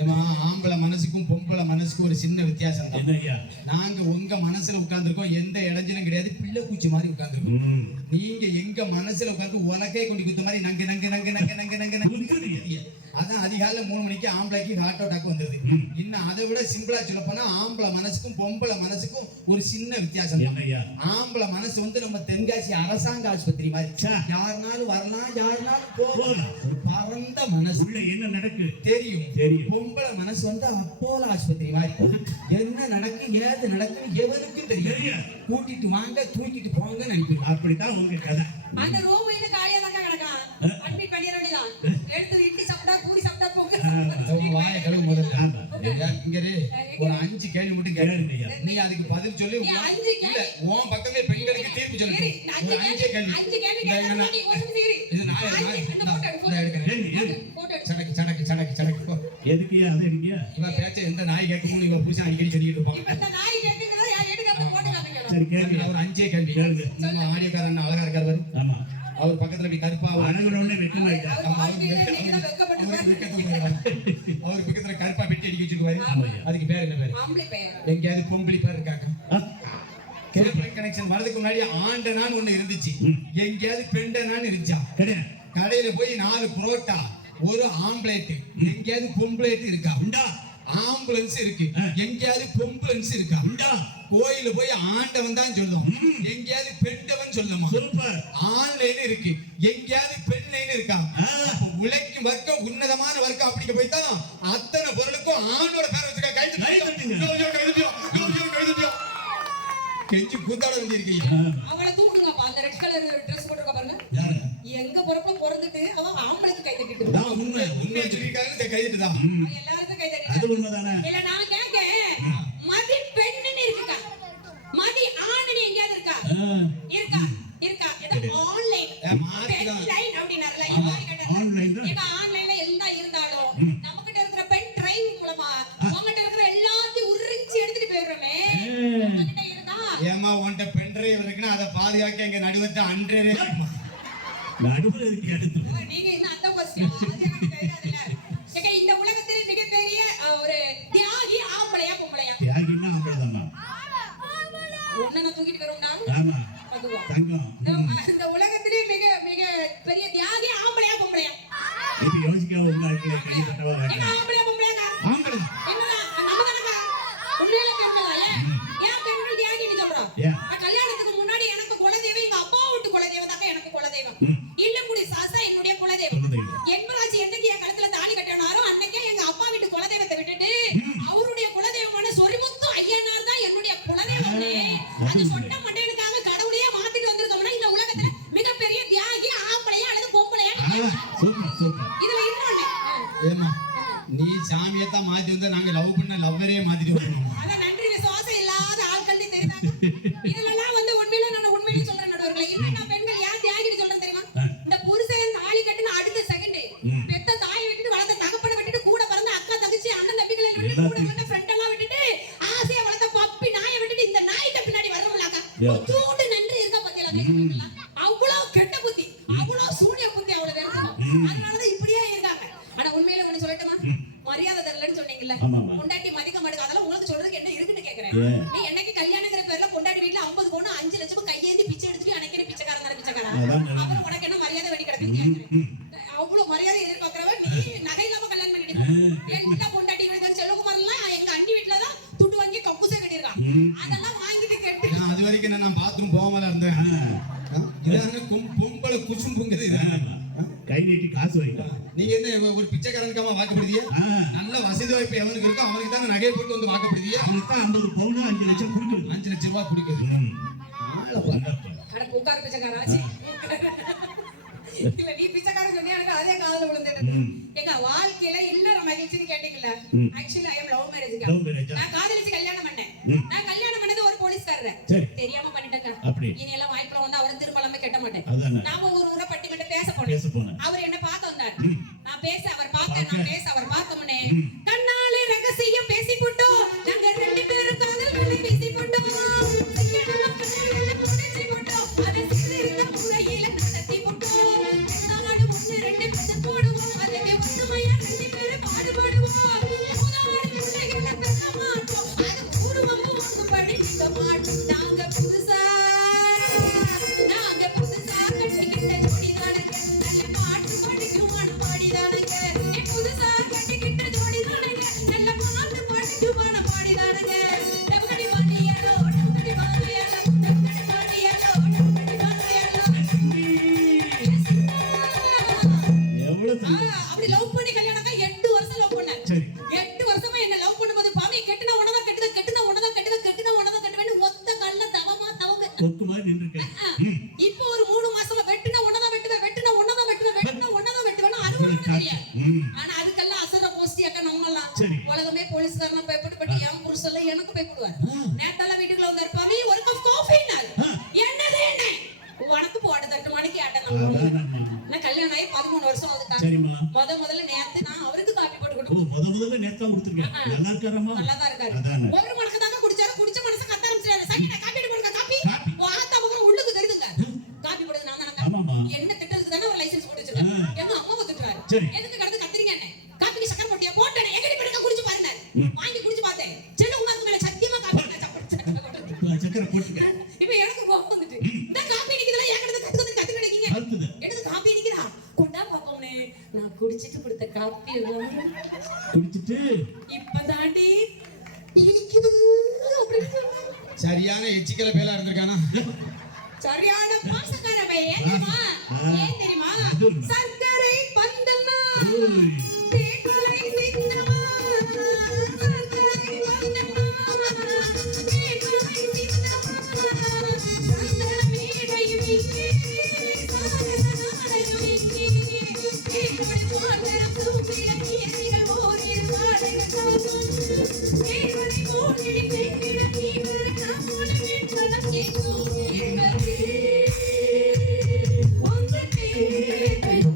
ஏமா ஆம்பளை மனசுக்கும் பொம்பளை மனசுக்கும் ஒரு சின்ன வித்தியாசம் தான். என்னய்யா? நாங்க உங்க மனசுல உட்கார்ந்துருக்கோம், எந்த இடைஞ்சலும் கிடையாது, பிள்ளை பூச்சி மாதிரி உட்கார்ந்துருக்கோம். ம். நீங்க எங்க மனசுல உட்கார்ந்து உலகே கொண்டு குத்த மாதிரி நங்கு நங்கு நங்கு நங்கு நங்கு நங்கு நங்கு குத்துறியா? அதான் அதிகாலை 3 மணிக்கு ஆம்பளைக்கு ஹார்ட் அட்டாக் வந்தது. ம். இன்னும் அதை விட சிம்பிளா சொல்ல போனா ஆம்பளை மனசுக்கும் பொம்பளை மனசுக்கும் ஒரு சின்ன வித்தியாசம் தான். என்னய்யா? ஆம்பளை மனசு வந்து நம்ம தென்காசி அரசாங்க ஆஸ்பத்திரி மாதிரி, சே. யாருனாலும் வரலாம் யாருனாலும் போகலாம். போகலாம். ஒரு பரந்த மனசு உள்ள என்ன நடக்கு தெரியும். தெரியும். பொம்பளை மனசு வந்து அப்போலோ ஆஸ்பத்திரி மாதிரி, என்ன நடக்கு ஏது நடக்குன்னு எவனுக்கும் தெரியும். தெரியாது. கூட்டிட்டு வாங்க தூக்கிட்டு போங்கன்னு அனுப்பிடுவாங்க. அப்படித்தான் உங்க கதை. அந்த ரூம் இன்னும் காலியா தான் கிடக்கான். அட்மிட் பண்ணிட வேண்டியதான். எடுத்து இட்லி சாப்பிட்டா பூரி சாப்பிட்டா பொங்கல் சாப்பிட்டா உங்க வாயை கழுவு முதல்ல. ஆமா. இங்க இரு. ஒரு 5 கேள்வி மட்டும் கேளுங்க ஐயா. கேளு. நீ அதுக்கு பதில் சொல்லி நீ 5 இல்ல உன் பக்கமே பெண்களுக்கு தீர்ப்பு சொல்லு. சரி, ஒரு 5 கேள்வி. 5 கேள்வி இந்த கேட்டா என்ன? நீ ஒரு நிமிஷம் இரு. இது நான் அந்த போட்டோ எடு, நான் எடுக்கிறேன். ஏய், ஏய். போட்டோ எடு. சடக்கு சடக்கு சடக்கு சடக்கு போ. எதுக்குயா அது எடுக்கியா? இவன் பேச்ச எந்த நாய் கேட்கணும் இவன் புருஷன் அடிக்கடி சொல்லிட்டு இருப்பான். இப்ப இந்த நாய் கேக்குறத யார் எடுக்கறத போட்டு காமிக்கணும். சரி கேளுங்க. ஒரு 5 கேள்வி. கேளுங்க. நம்ம ஆடியோக்காரர் அண்ணா அழகா இருக்காரு பாரு. ஆமா. அவர் பக்கத்துல இப்படி கருப்பா அழகுனோடனே வெக்கமாயிட்டா. அவர் வாழ்க்கையில நீங்க தான் வெட்கப்பட்டு அவர் பக்கத்துல கருப்பா பெட்டி அடிக்க வச்சிருக்காரு. ஆமாய்யா. அதுக்கு பேர் என்ன பேரு? ஆம்பளை பேர். எங்கேயாவது பொம்பளை பேர் இருக்காங்க? ஆ? கேபிள் கனெக்ஷன் வரதுக்கு முன்னாடி ஆண்டனான்னு ஒண்ணு இருந்துச்சு. ம். எங்கேயாவது பெண்டனான்னு இருந்துச்சா? கிடையாது. கடையில போய் 4 புரோட்டா, ஒரு ஆம்லேட், எங்கேயாவது பொம்பளேட் இருக்கா? உண்டா? ஆம்புலன்ஸ் இருக்கு, ஆ. எங்கேயாவது பொம்புலன்ஸ் இருக்கா? உண்டா? கோயில போய் ஆண்டவன் தான் சொல்லுவோம், ம். எங்கேயாவது பெண்டவன் சொல்லுமா? சூப்பர். ஆன்லைன் இருக்கு, எங்கேயாவது பெண் லைன் இருக்கா? ஆ. அப்ப உழைக்கும் வர்க்கம், உன்னதமான வர்க்கம் அப்படிங்க போய் தான் அத்தனை பொருளுக்கும் ஆணோட பேரை வச்சிருக்கா. கை தட்டுங்க. கெஞ்சி கூத்தாட வேண்டியிருக்கீங்க. அவளை தூக்குங்கப்பா. அந்த ரெட் கலர் Dress போட்டுருக்க பாருங்க. யாரு? எங்க பொறப்புல பிறந்துட்டு அவன் ஆம்பளைக்கு கை தட்டிட்டு அதான் உண்மை சொல்லியிருக்காங்க, கைதிட்டு தான். ம். எல்லாருக்கும் கை அது தட்டிட்டு உண்மைதானே? இல்ல நான் கேட்க மதி பெண்ணுன்னு இருக்குக்கா, மதி ஆணுன்னு எங்கேயாவது இருக்கா? ஆ. இருக்கா இருக்கா? இது ஆன்லைன் மாறிதான். லைன் அப்படினார்ல. ஆமா. online தான். ஏங்க ஆன்லைன்ல எல்லாம் இருந்தாலும் நம்மகிட்ட இருக்கிற பெண் டிரைவிங் மூலமா உங்ககிட்ட இருக்கிற எல்லாத்தையும் உரிச்சு எடுத்துட்டு போயிடுறோமே. உங்ககிட்ட இருக்கா? ஏமா உன்கிட்ட பென்ட்ரைவ் இருக்குன்னா அதை பாதுகாக்க எங்க நடுவத்தை அன்றே இருக்குமா? நடுவுல இருக்கு எடுத்து. நீங்க இன்னும் அந்த கொஸ்டின் அது எனக்கு தெரியாதுல்ல. ஏங்க இந்த உலகத்திலே மிகப்பெரிய ஒரு தியாகி ஆம்பளையா பொம்பளையா? தியாகின்னா அவ்வளவுதாம்மா. ஒண்ணு நான் தூக்கிட்டு வரேன்டா. ஆமா. அதுவா? தங்கம். இந்த உலகத்திலே மிக மிக பெரிய தியாகி ஆம்பளையா பொம்பளையா? இப்ப யோசிக்க உங்க ஆட்களை கை தட்டவா ஏங்க வேண்டாம். ஆம்பளையா பொம்பளையா? ஆம்பளை. என்னடா நம்ம தானங்க உண்மையிலே பெண்களா? ஏன் பெண்கள் தியாகின்னு சொல்றோம்? ஏன்? கல்யாணத்துக்கு முன்னாடி எனக்கு குலதெய்வம் எங்க அப்பா வீட்டு குலதெய்வம் தாங்க எனக்கு குலதெய்வம். ம். இல்லங்குடி சாசா என்னுடைய குலதெய்வம். குலதெய்வம். என்பராஜ் என்னைக்கு என் கழுத்துல தாலி கட்டினாரோ அன்னைக்கே எங்க அப்பா வீட்டு குலதெய்வத்தை விட்டுட்டு அவருடைய குலதெய்வமான சொரிமுத்து ஐயனார் தான் என்னுடைய குலதெய்வமே. அந்த சொட்ட மண்டையனுக்காக கடவுளையே மாத்திட்டு வந்திருக்கோம்னா இந்த உலகத்துல மிகப்பெரிய தியாகி ஆம்பளையா அல்லது பொம்பளையா? ஆ, சூப்பர் சூப்பர். இதுல இன்னொன்னு ஏமா நீ சாமியத்தான் மாத்தி வந்தா நாங்க லவ் பண்ண லவ்வரே மாத்திட்டு வரணும். அதான் நன்றி விசுவாசம் இல்லாத ஆட்கள் தெரியுதாங்க. இதுலலாம் வந்து உண்மையில நான் உண்மையிலே சொல்றேன் நடுவர்களே. இன்னும் நான் பெண்கள் ஏன் தியாகின்னு சொல்றேன் தெரியுமா? இந்த புருஷன் தாலி கட்டின அடுத்த செகண்ட் பெத்த தாயை விட்டுட்டு வளர்த்த தகப்பனை விட்டுட்டு கூட பிறந்த அக்கா தங்கச்சி அண்ணன் தம்பிகளை விட்டுட்டு கூட பிறந்த ஃப்ரெண்ட் எல்லாம் விட்டுட்டு ஆசையா வளர்த்த பப்பி நாயை விட்டுட்டு இந்த நாய்க்கு பின்னாடி வரவங்களாக்கா கொஞ்சோண்டு நன்றி இருக்க பத்தியல. அவ்வளவு கெட்ட புத்தி, அவ்வளவு சூனிய புத்தி அவ்வளவு இருக்கணும். அதனாலதான் இப்படியே இருக்காங்க. ஆனா உண்மையில ஒண்ணு சொல்லட்டுமா? மரியாதை தரலன்னு சொன்னீங்கல்ல, ஆமாமா. பொண்டாட்டி மதிக்க மாட்டேங்க. அதெல்லாம் உங்களுக்கு சொல்றதுக்கு என்ன இருக்குன்னு கேக்குறேன். ஏன்? நீ என்னைக்கு கல்யாணங்கிற பேர்ல பொண்டாட்டி வீட்டுல 50 பொண்ணு 5 லட்சம் கையேந்தி பிச்சை எடுத்துட்டு அன்னைக்கு பிச்சைக்காரன் தானே பிச்சைக்காரன். அதான் நிலைமை. அப்புறம் உனக்கு என்ன மரியாதை வேண்டி கிடக்குன்னு கேக்குறேன். அவ்வளவு மரியாதை எதிர்பார்க்கிறவன் நீ நகை இல்லாம கல்யாணம் பண்ணிட்டு எல்லா பொண்டாட்டி வீட்டுல செல்வகுமார் எல்லாம் எங்க அண்ணி வீட்டுல தான் துட்டு வாங்கி கக்கூசே கட்டியிருக்கான். அதெல்லாம் வாங்கிட்டு கேட்டு நான் அது வரைக்கும் நான் பாத்ரூம் போகாமல இருந்தேன். இதான பொம்பளை குசும்புங்கிறது இது. கை நீட்டி காசு வைக்கலாம். நீங்க என்ன ஒரு பிச்சைக்காரனுக்காம வாக்கப்படுதியா? நல்ல வசதி வாய்ப்பு எவனுக்கு இருக்கோ அவனுக்கு தானே நகையை போட்டு வந்து வாக்கப்படுதியா? அவனுக்கு தான் 50 பவுன் 5 லட்சம் கொடுக்குது. 5 லட்சம் ரூபாய் கொடுக்குது. ம். ஆளை பாரு. கடை உட்கார பிச்சைக்காராச்சு. இல்ல நீ பிச்சைக்காரன் சொன்னி எனக்கு அதே காதுல விழுந்துட்டு. எங்க வாழ்க்கையில இல்லற மகிழ்ச்சின்னு கேட்டீங்கல்ல, actually I am love marriage. Love marriage. நான் காதலிச்சு கல்யாணம் பண்ணேன். நான் கல்யாணம் பண்ணது ஒரு போலீஸ்காரர். சரி. தெரியாம பண்ணிட்டேன். அப்படி. இனி எல்லாம் வாய்ப்புல வந்து அவரை திரும்பலாமே கட்ட மாட்டேன். அதானே. நாம ஒரு ஊரை பட்டிமன்ற பேச பேச போனேன். போனேன். அவர் என்ன பார்க்க வந்தார். நான் பேச அவர் பார்க்க, நான் பேச அவர் பார்க்கமுனே கண்ணாலே ரகசியம் பேசி போட்டோம். நாங்க 2 பேரும் காதல் கதை பேசி போட்டோம். கல்யாணம் கல்யாணம் முடிச்சு போட்டோம். அதை சிறிய முறையில நடத்தி போட்டோம். நாடு 1 2 பேர் போடுவோம். அதுக்கு ஒத்துமையா 2 பேரும் பாடுபடுவோம். அப்படி லவ் பண்ணி கல்யாணம்க்கா 8 வருஷம் லவ் பண்ணாரு. சரி 8 வருஷமா என்ன லவ் பண்ணும்போது பாவி கெட்டுன உடனே கட்டுவேன், கெட்டுன உடனே கட்டுவேன், கெட்டுன உடனே கட்டுவேன் ஒத்த கல்ல தவமா தவமே. கொக்கு மாதிரி நின்றுருக்கேன். இப்போ ஒரு 3 மாசமா வெட்டுன உடனே வெட்டுவேன், வெட்டுன உடனே வெட்டுவேன், வெட்டுன உடனே வெட்டுவேன் அருவருன்னு தெரியும். ஆனா அதுக்கெல்லாம் அசர மோஸ்டி அக்கா நம்மலாம் சரி உலகமே போலீஸ்காரனா பயப்பட்டு பட்டு என் புருஷன்ல எனக்கு பயப்படுவார். நேத்தால வீட்டுக்குள்ள வந்தாரு பாவி ஒரு கப் காஃபினாரு. என்னது என்ன உனக்கு போட தட்டு மணிக்கு ஆட்டணும். நான் கல்யாணம் ஆகி 13 வருஷம் ஆகுதுக்கா. சரிம்மா. முதல்ல நேத்து நான் அவருக்கு காபி போட்டு ஓ கொடுத்தேன். முதல்ல நேத்தா கொடுத்துருக்கேன். நல்லா இருக்காரம்மா? நல்லா தான் இருக்காரு. அதானே. ஒரு மடக்கு தாங்க குடிச்சாரு. குடிச்ச மனசு கத்த ஆரம்பிச்சாரு. சைக்கிட்ட காபி போடுங்க காபி. வாத்த பக்கம் உள்ளுக்கு தெரியுதுங்க. காபி போடுறது நான் தானங்க. ஆமாமா. என்ன திட்டத்துக்கு தானே ஒரு லைசென்ஸ் போட்டு வச்சிருக்காரு. எங்க அம்மாவை திட்டுறாரு. சரி. எதுக்கு கடந்து கத்துறீங்க என்ன? காபிக்கு சக்கரை போட்டியா போட்டேனே. எங்கடி படுக்க குடிச்சு பாருங்க. வாங்கி குடிச்சு பார்த்தேன். செல்ல உமாக்கு மேல சத்தியமா காபி நான் சக்கரை போட்டு. சக்கரை போட்டுக்க. இப்போ எனக்கு கோபம் வந்துட்டு. இந்த காபி நிக்குதுல ஏன் கடந்து கத்து கிடைக்கீங்க? அடுத்தது. எடுத்து காபி நிக்குதா? கொண்டா பாப்போம்னே. நான் குடிச்சிட்டு கொடுத்த காபி குடிச்சிட்டு இப்பதாண்டி இனிக்குது அப்படின்னு சொன்னாங்க. சரியான எச்சிக்கல பேலா இருந்திருக்கானா? சரியான பாசக்கார பையன். ஏன் தெரியுமா? சர்க்கரை பந்தமா தேக்கலை சின்னமா சர்க்கரை பந்தமா தேக்கலை சின்னமா சந்தன மேடையும் இங்கே சாரநாடையும் இங்கே ஏழோடி மாதரம் சூப்பில நீர்கள் ஓரில் வாடகை காக்கும் ஏழோடி மூடிடி கைவிட நீ வர நான் போல வேட்பலம் கேட்கும் என்பது ஒன்றே கையோ.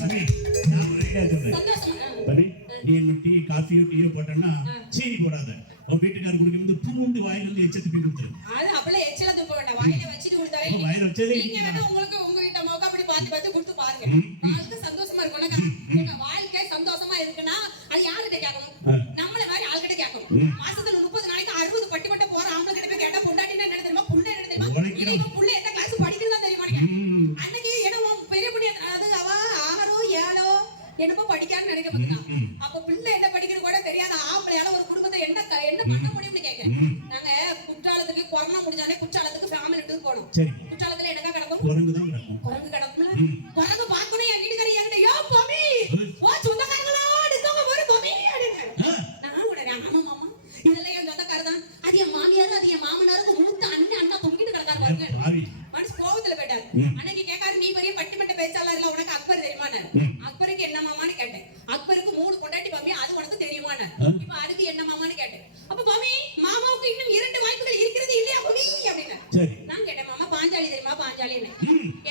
பவி, நான் ஒரு ஐடியா சொல்றேன். சந்தோஷமா? பவி, நீ டீ காஃபியோ டீயோ போட்டேன்னா சீனி போடாத. உன் வீட்டுக்காரர் குடிக்கும்போது பூண்டு வாயிலிருந்து எச்ச துப்பி கொடுத்துரு. அது அப்படியே எச்சல துப்ப வேண்டாம். வாயில வச்சிட்டு கொடுத்தாலே அப்ப வாயில வச்சதே நீங்க வேணா உங்களுக்கு உங்க வீட்டு அம்மாவுக்கு அப்படி பார்த்து கொடுத்து பாருங்க. வாழ்க்கை சந்தோஷமா இருக்கணும். உங்க வாழ்க்கை சந்தோஷமா இருக்குன்னா அது யார்கிட்ட கேட்கணும்? நம்மள மாதிரி ஆள்கிட்ட கேட்கணும். மாசத்துல 30 நாளைக்கு 60 பட்டி பட்ட போற ஆம்பளை கிட்ட போய் கேட்டா பொண்டாட்டினா என்ன தெரியுமா? புள்ள என்ன தெரியுமா? இவன் புள்ள எந்த கிளாஸ் படிக்கிறதா தெரியுமா? அன்னைக்கு என்னமோ பெரிய புள்ள அது அவ 6ஓ 7ஓ என்னமோ படிக்கான்னு நினைக்க மாட்டான். அப்ப பிள்ளை என்ன படிக்கிறது கூட தெரியாத ஆம்பளையால ஒரு குடும்பத்தை என்ன பண்ண முடியும்னு கேட்கிறேன். நாங்க குற்றாலத்துக்கு கொரோனா முடிஞ்சானே குற்றாலத்துக்கு ஃபேமிலி டூர் போனோம். சரி. குற்றாலத்துல என்னக்கா கிடக்கும்? குரங்கு தான் கிடக்கும். குரங்கு கிடக்கும்ல. குரங்கு பார்க்கணும் என் வீட்டுக்காரர் என்கிட்ட யோ பொமி ஓ சொந்தக்காரங்களா எடுத்தவங்க ஒரு பொமி அப்படின்னு. நான் உடனே ஆமா மாமா இதெல்லாம் என் சொந்தக்காரர் தான். அது என் மாமியார் அது என் மாமனாருக்கு மூத்த அண்ணன் அண்ணா தொங்கிட்டு கிடக்காரு பாருங்க. பாவி. மனசு கோவத்துல போயிட்டாரு. அன்னைக்கு கேட்காரு நீ பெரிய பட்டிமன்ற பேச்சாளர் இல்ல உனக்கு அக்பர் தெரியுமான்னு. அக்பருக்கு என்ன மாமான்னு கேட்டேன். அக்பருக்கு 3 பொண்டாட்டி பாமி அது உனக்கு தெரியுமான்னு. இப்ப அதுக்கு என்ன மாமான்னு கேட்டேன். அப்ப பாமி மாமாவுக்கு இன்னும் 2 வாய்ப்புகள் இருக்கிறது இல்லையா பாமி அப்படின்னு. சரி. நான் கேட்டேன் மாமா பாஞ்சாலி தெரியுமா? பாஞ்சாலின்னு.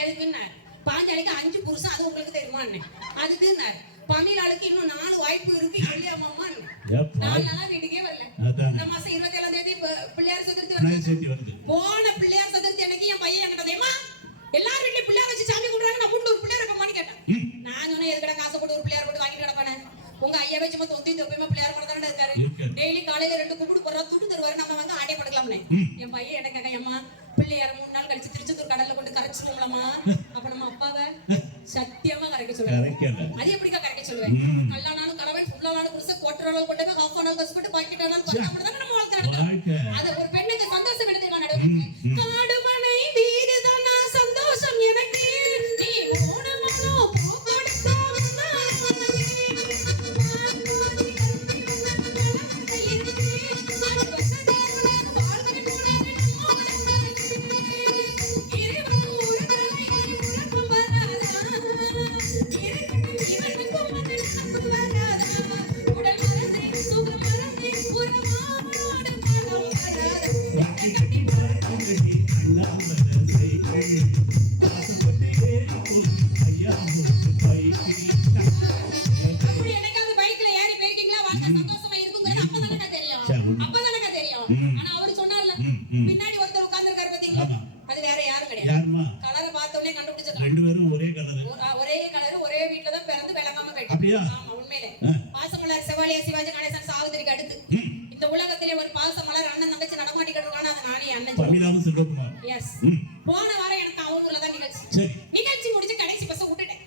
எதுக்குன்னா பாஞ்சாலிக்கு 5 புருஷன் அது உங்களுக்கு தெரியுமான்னு. அதுக்குன்னாரு பமிலாளுக்கு இன்னும் 4 வாய்ப்பு இருக்கு இல்லையா மாமான்னு. 4 நாளா வீட்டுக்கே வரல. இந்த மாசம் 27ஆம் தேதி பிள்ளையார் சதுர்த்தி வருது. போன பிள்ளையார் சதுர்த்தி அன்னைக்கு என் பையன் என்கிட்ட தெரியுமா எல்லாரும் வீட்லயும் பிள்ளையார் வச்சு சாமி கும்பிடுறாங்க. நான் வீட்டுல ஒரு பிள்ளையார் வைப்பமான்னு கேட்டேன். நான் சொன்னேன் எதுக்கடா காசை போட்டு ஒரு பிள்ளையார் போட்டு வாங்கிட்டு கிடப்பானே. உங்க ஐயா வச்சு தொந்தி தொப்பையுமா பிள்ளையார் கூட தானே இருக்காரு. டெய்லி காலையில 2 கும்பிடு போடுறா துட்டு தருவாரு. நம்ம வந்து ஆட்டை போட்டுக்கலாம்னே. என் பையன் என்ன கேட்க அம்மா பிள்ளையார 3 நாள் கழிச்சு திருச்செந்தூர் கடல்ல கொண்டு கரைச்சிருவோம்லமா. அப்ப நம்ம அப்பாவை சத்தியமா கரைக்க சொல்லுவேன். அது எப்படிக்கா கரைக்க சொல்லுவேன்? கல்லானாலும் கணவன் ஃபுல்லானாலும் புருஷன் கோட்டராலும் கொண்டு போய் ஹாஃப் ஆனாலும் கஷ்டப்பட்டு பாக்கெட் ஆனாலும் பார்த்தா அப்படிதான் நம்ம வாழ்க்கை நடக்கும். அது ஒரு பெண்ணுக்கு சந்தோஷம் என்ன தெரியுமா நடக்கும்? காடுமலை வீடுதானா சந்தோஷம் எனக்கு நீ ஓணமனோ போகொடுத்தா ஆனா அவரு சொன்னார்ல பின்னாடி ஒருத்தர் உட்கார்ந்திருக்காரு பாத்தீங்களா? அது வேற யாரும் கிடையாது. கலரை பார்த்தோம்னே கண்டுபிடிச்சிடலாம். 2 பேரும் ஒரே கலர். ஒரே கலர் ஒரே வீட்ல தான் பிறந்து விளங்காம போயிட்டாங்க. அப்படியா? ஆமா உண்மையிலே. பாசமலர் செவாலியா சிவாஜி கணேசன் சாவித்திரிக்கு அடுத்து இந்த உலகத்திலே ஒரு பாசமலர் அண்ணன் தங்கச்சி நடமாட்டிக்கிட்டு இருக்கானா அது நானே அண்ணன். பமிலாவும் செல்வகுமார். எஸ். போன வாரம் எனக்கு அவங்க ஊர்ல தான் நிகழ்ச்சி. சரி. நிகழ்ச்சி முடிஞ்சு கடைசி பஸ் விட்டுட்டேன்.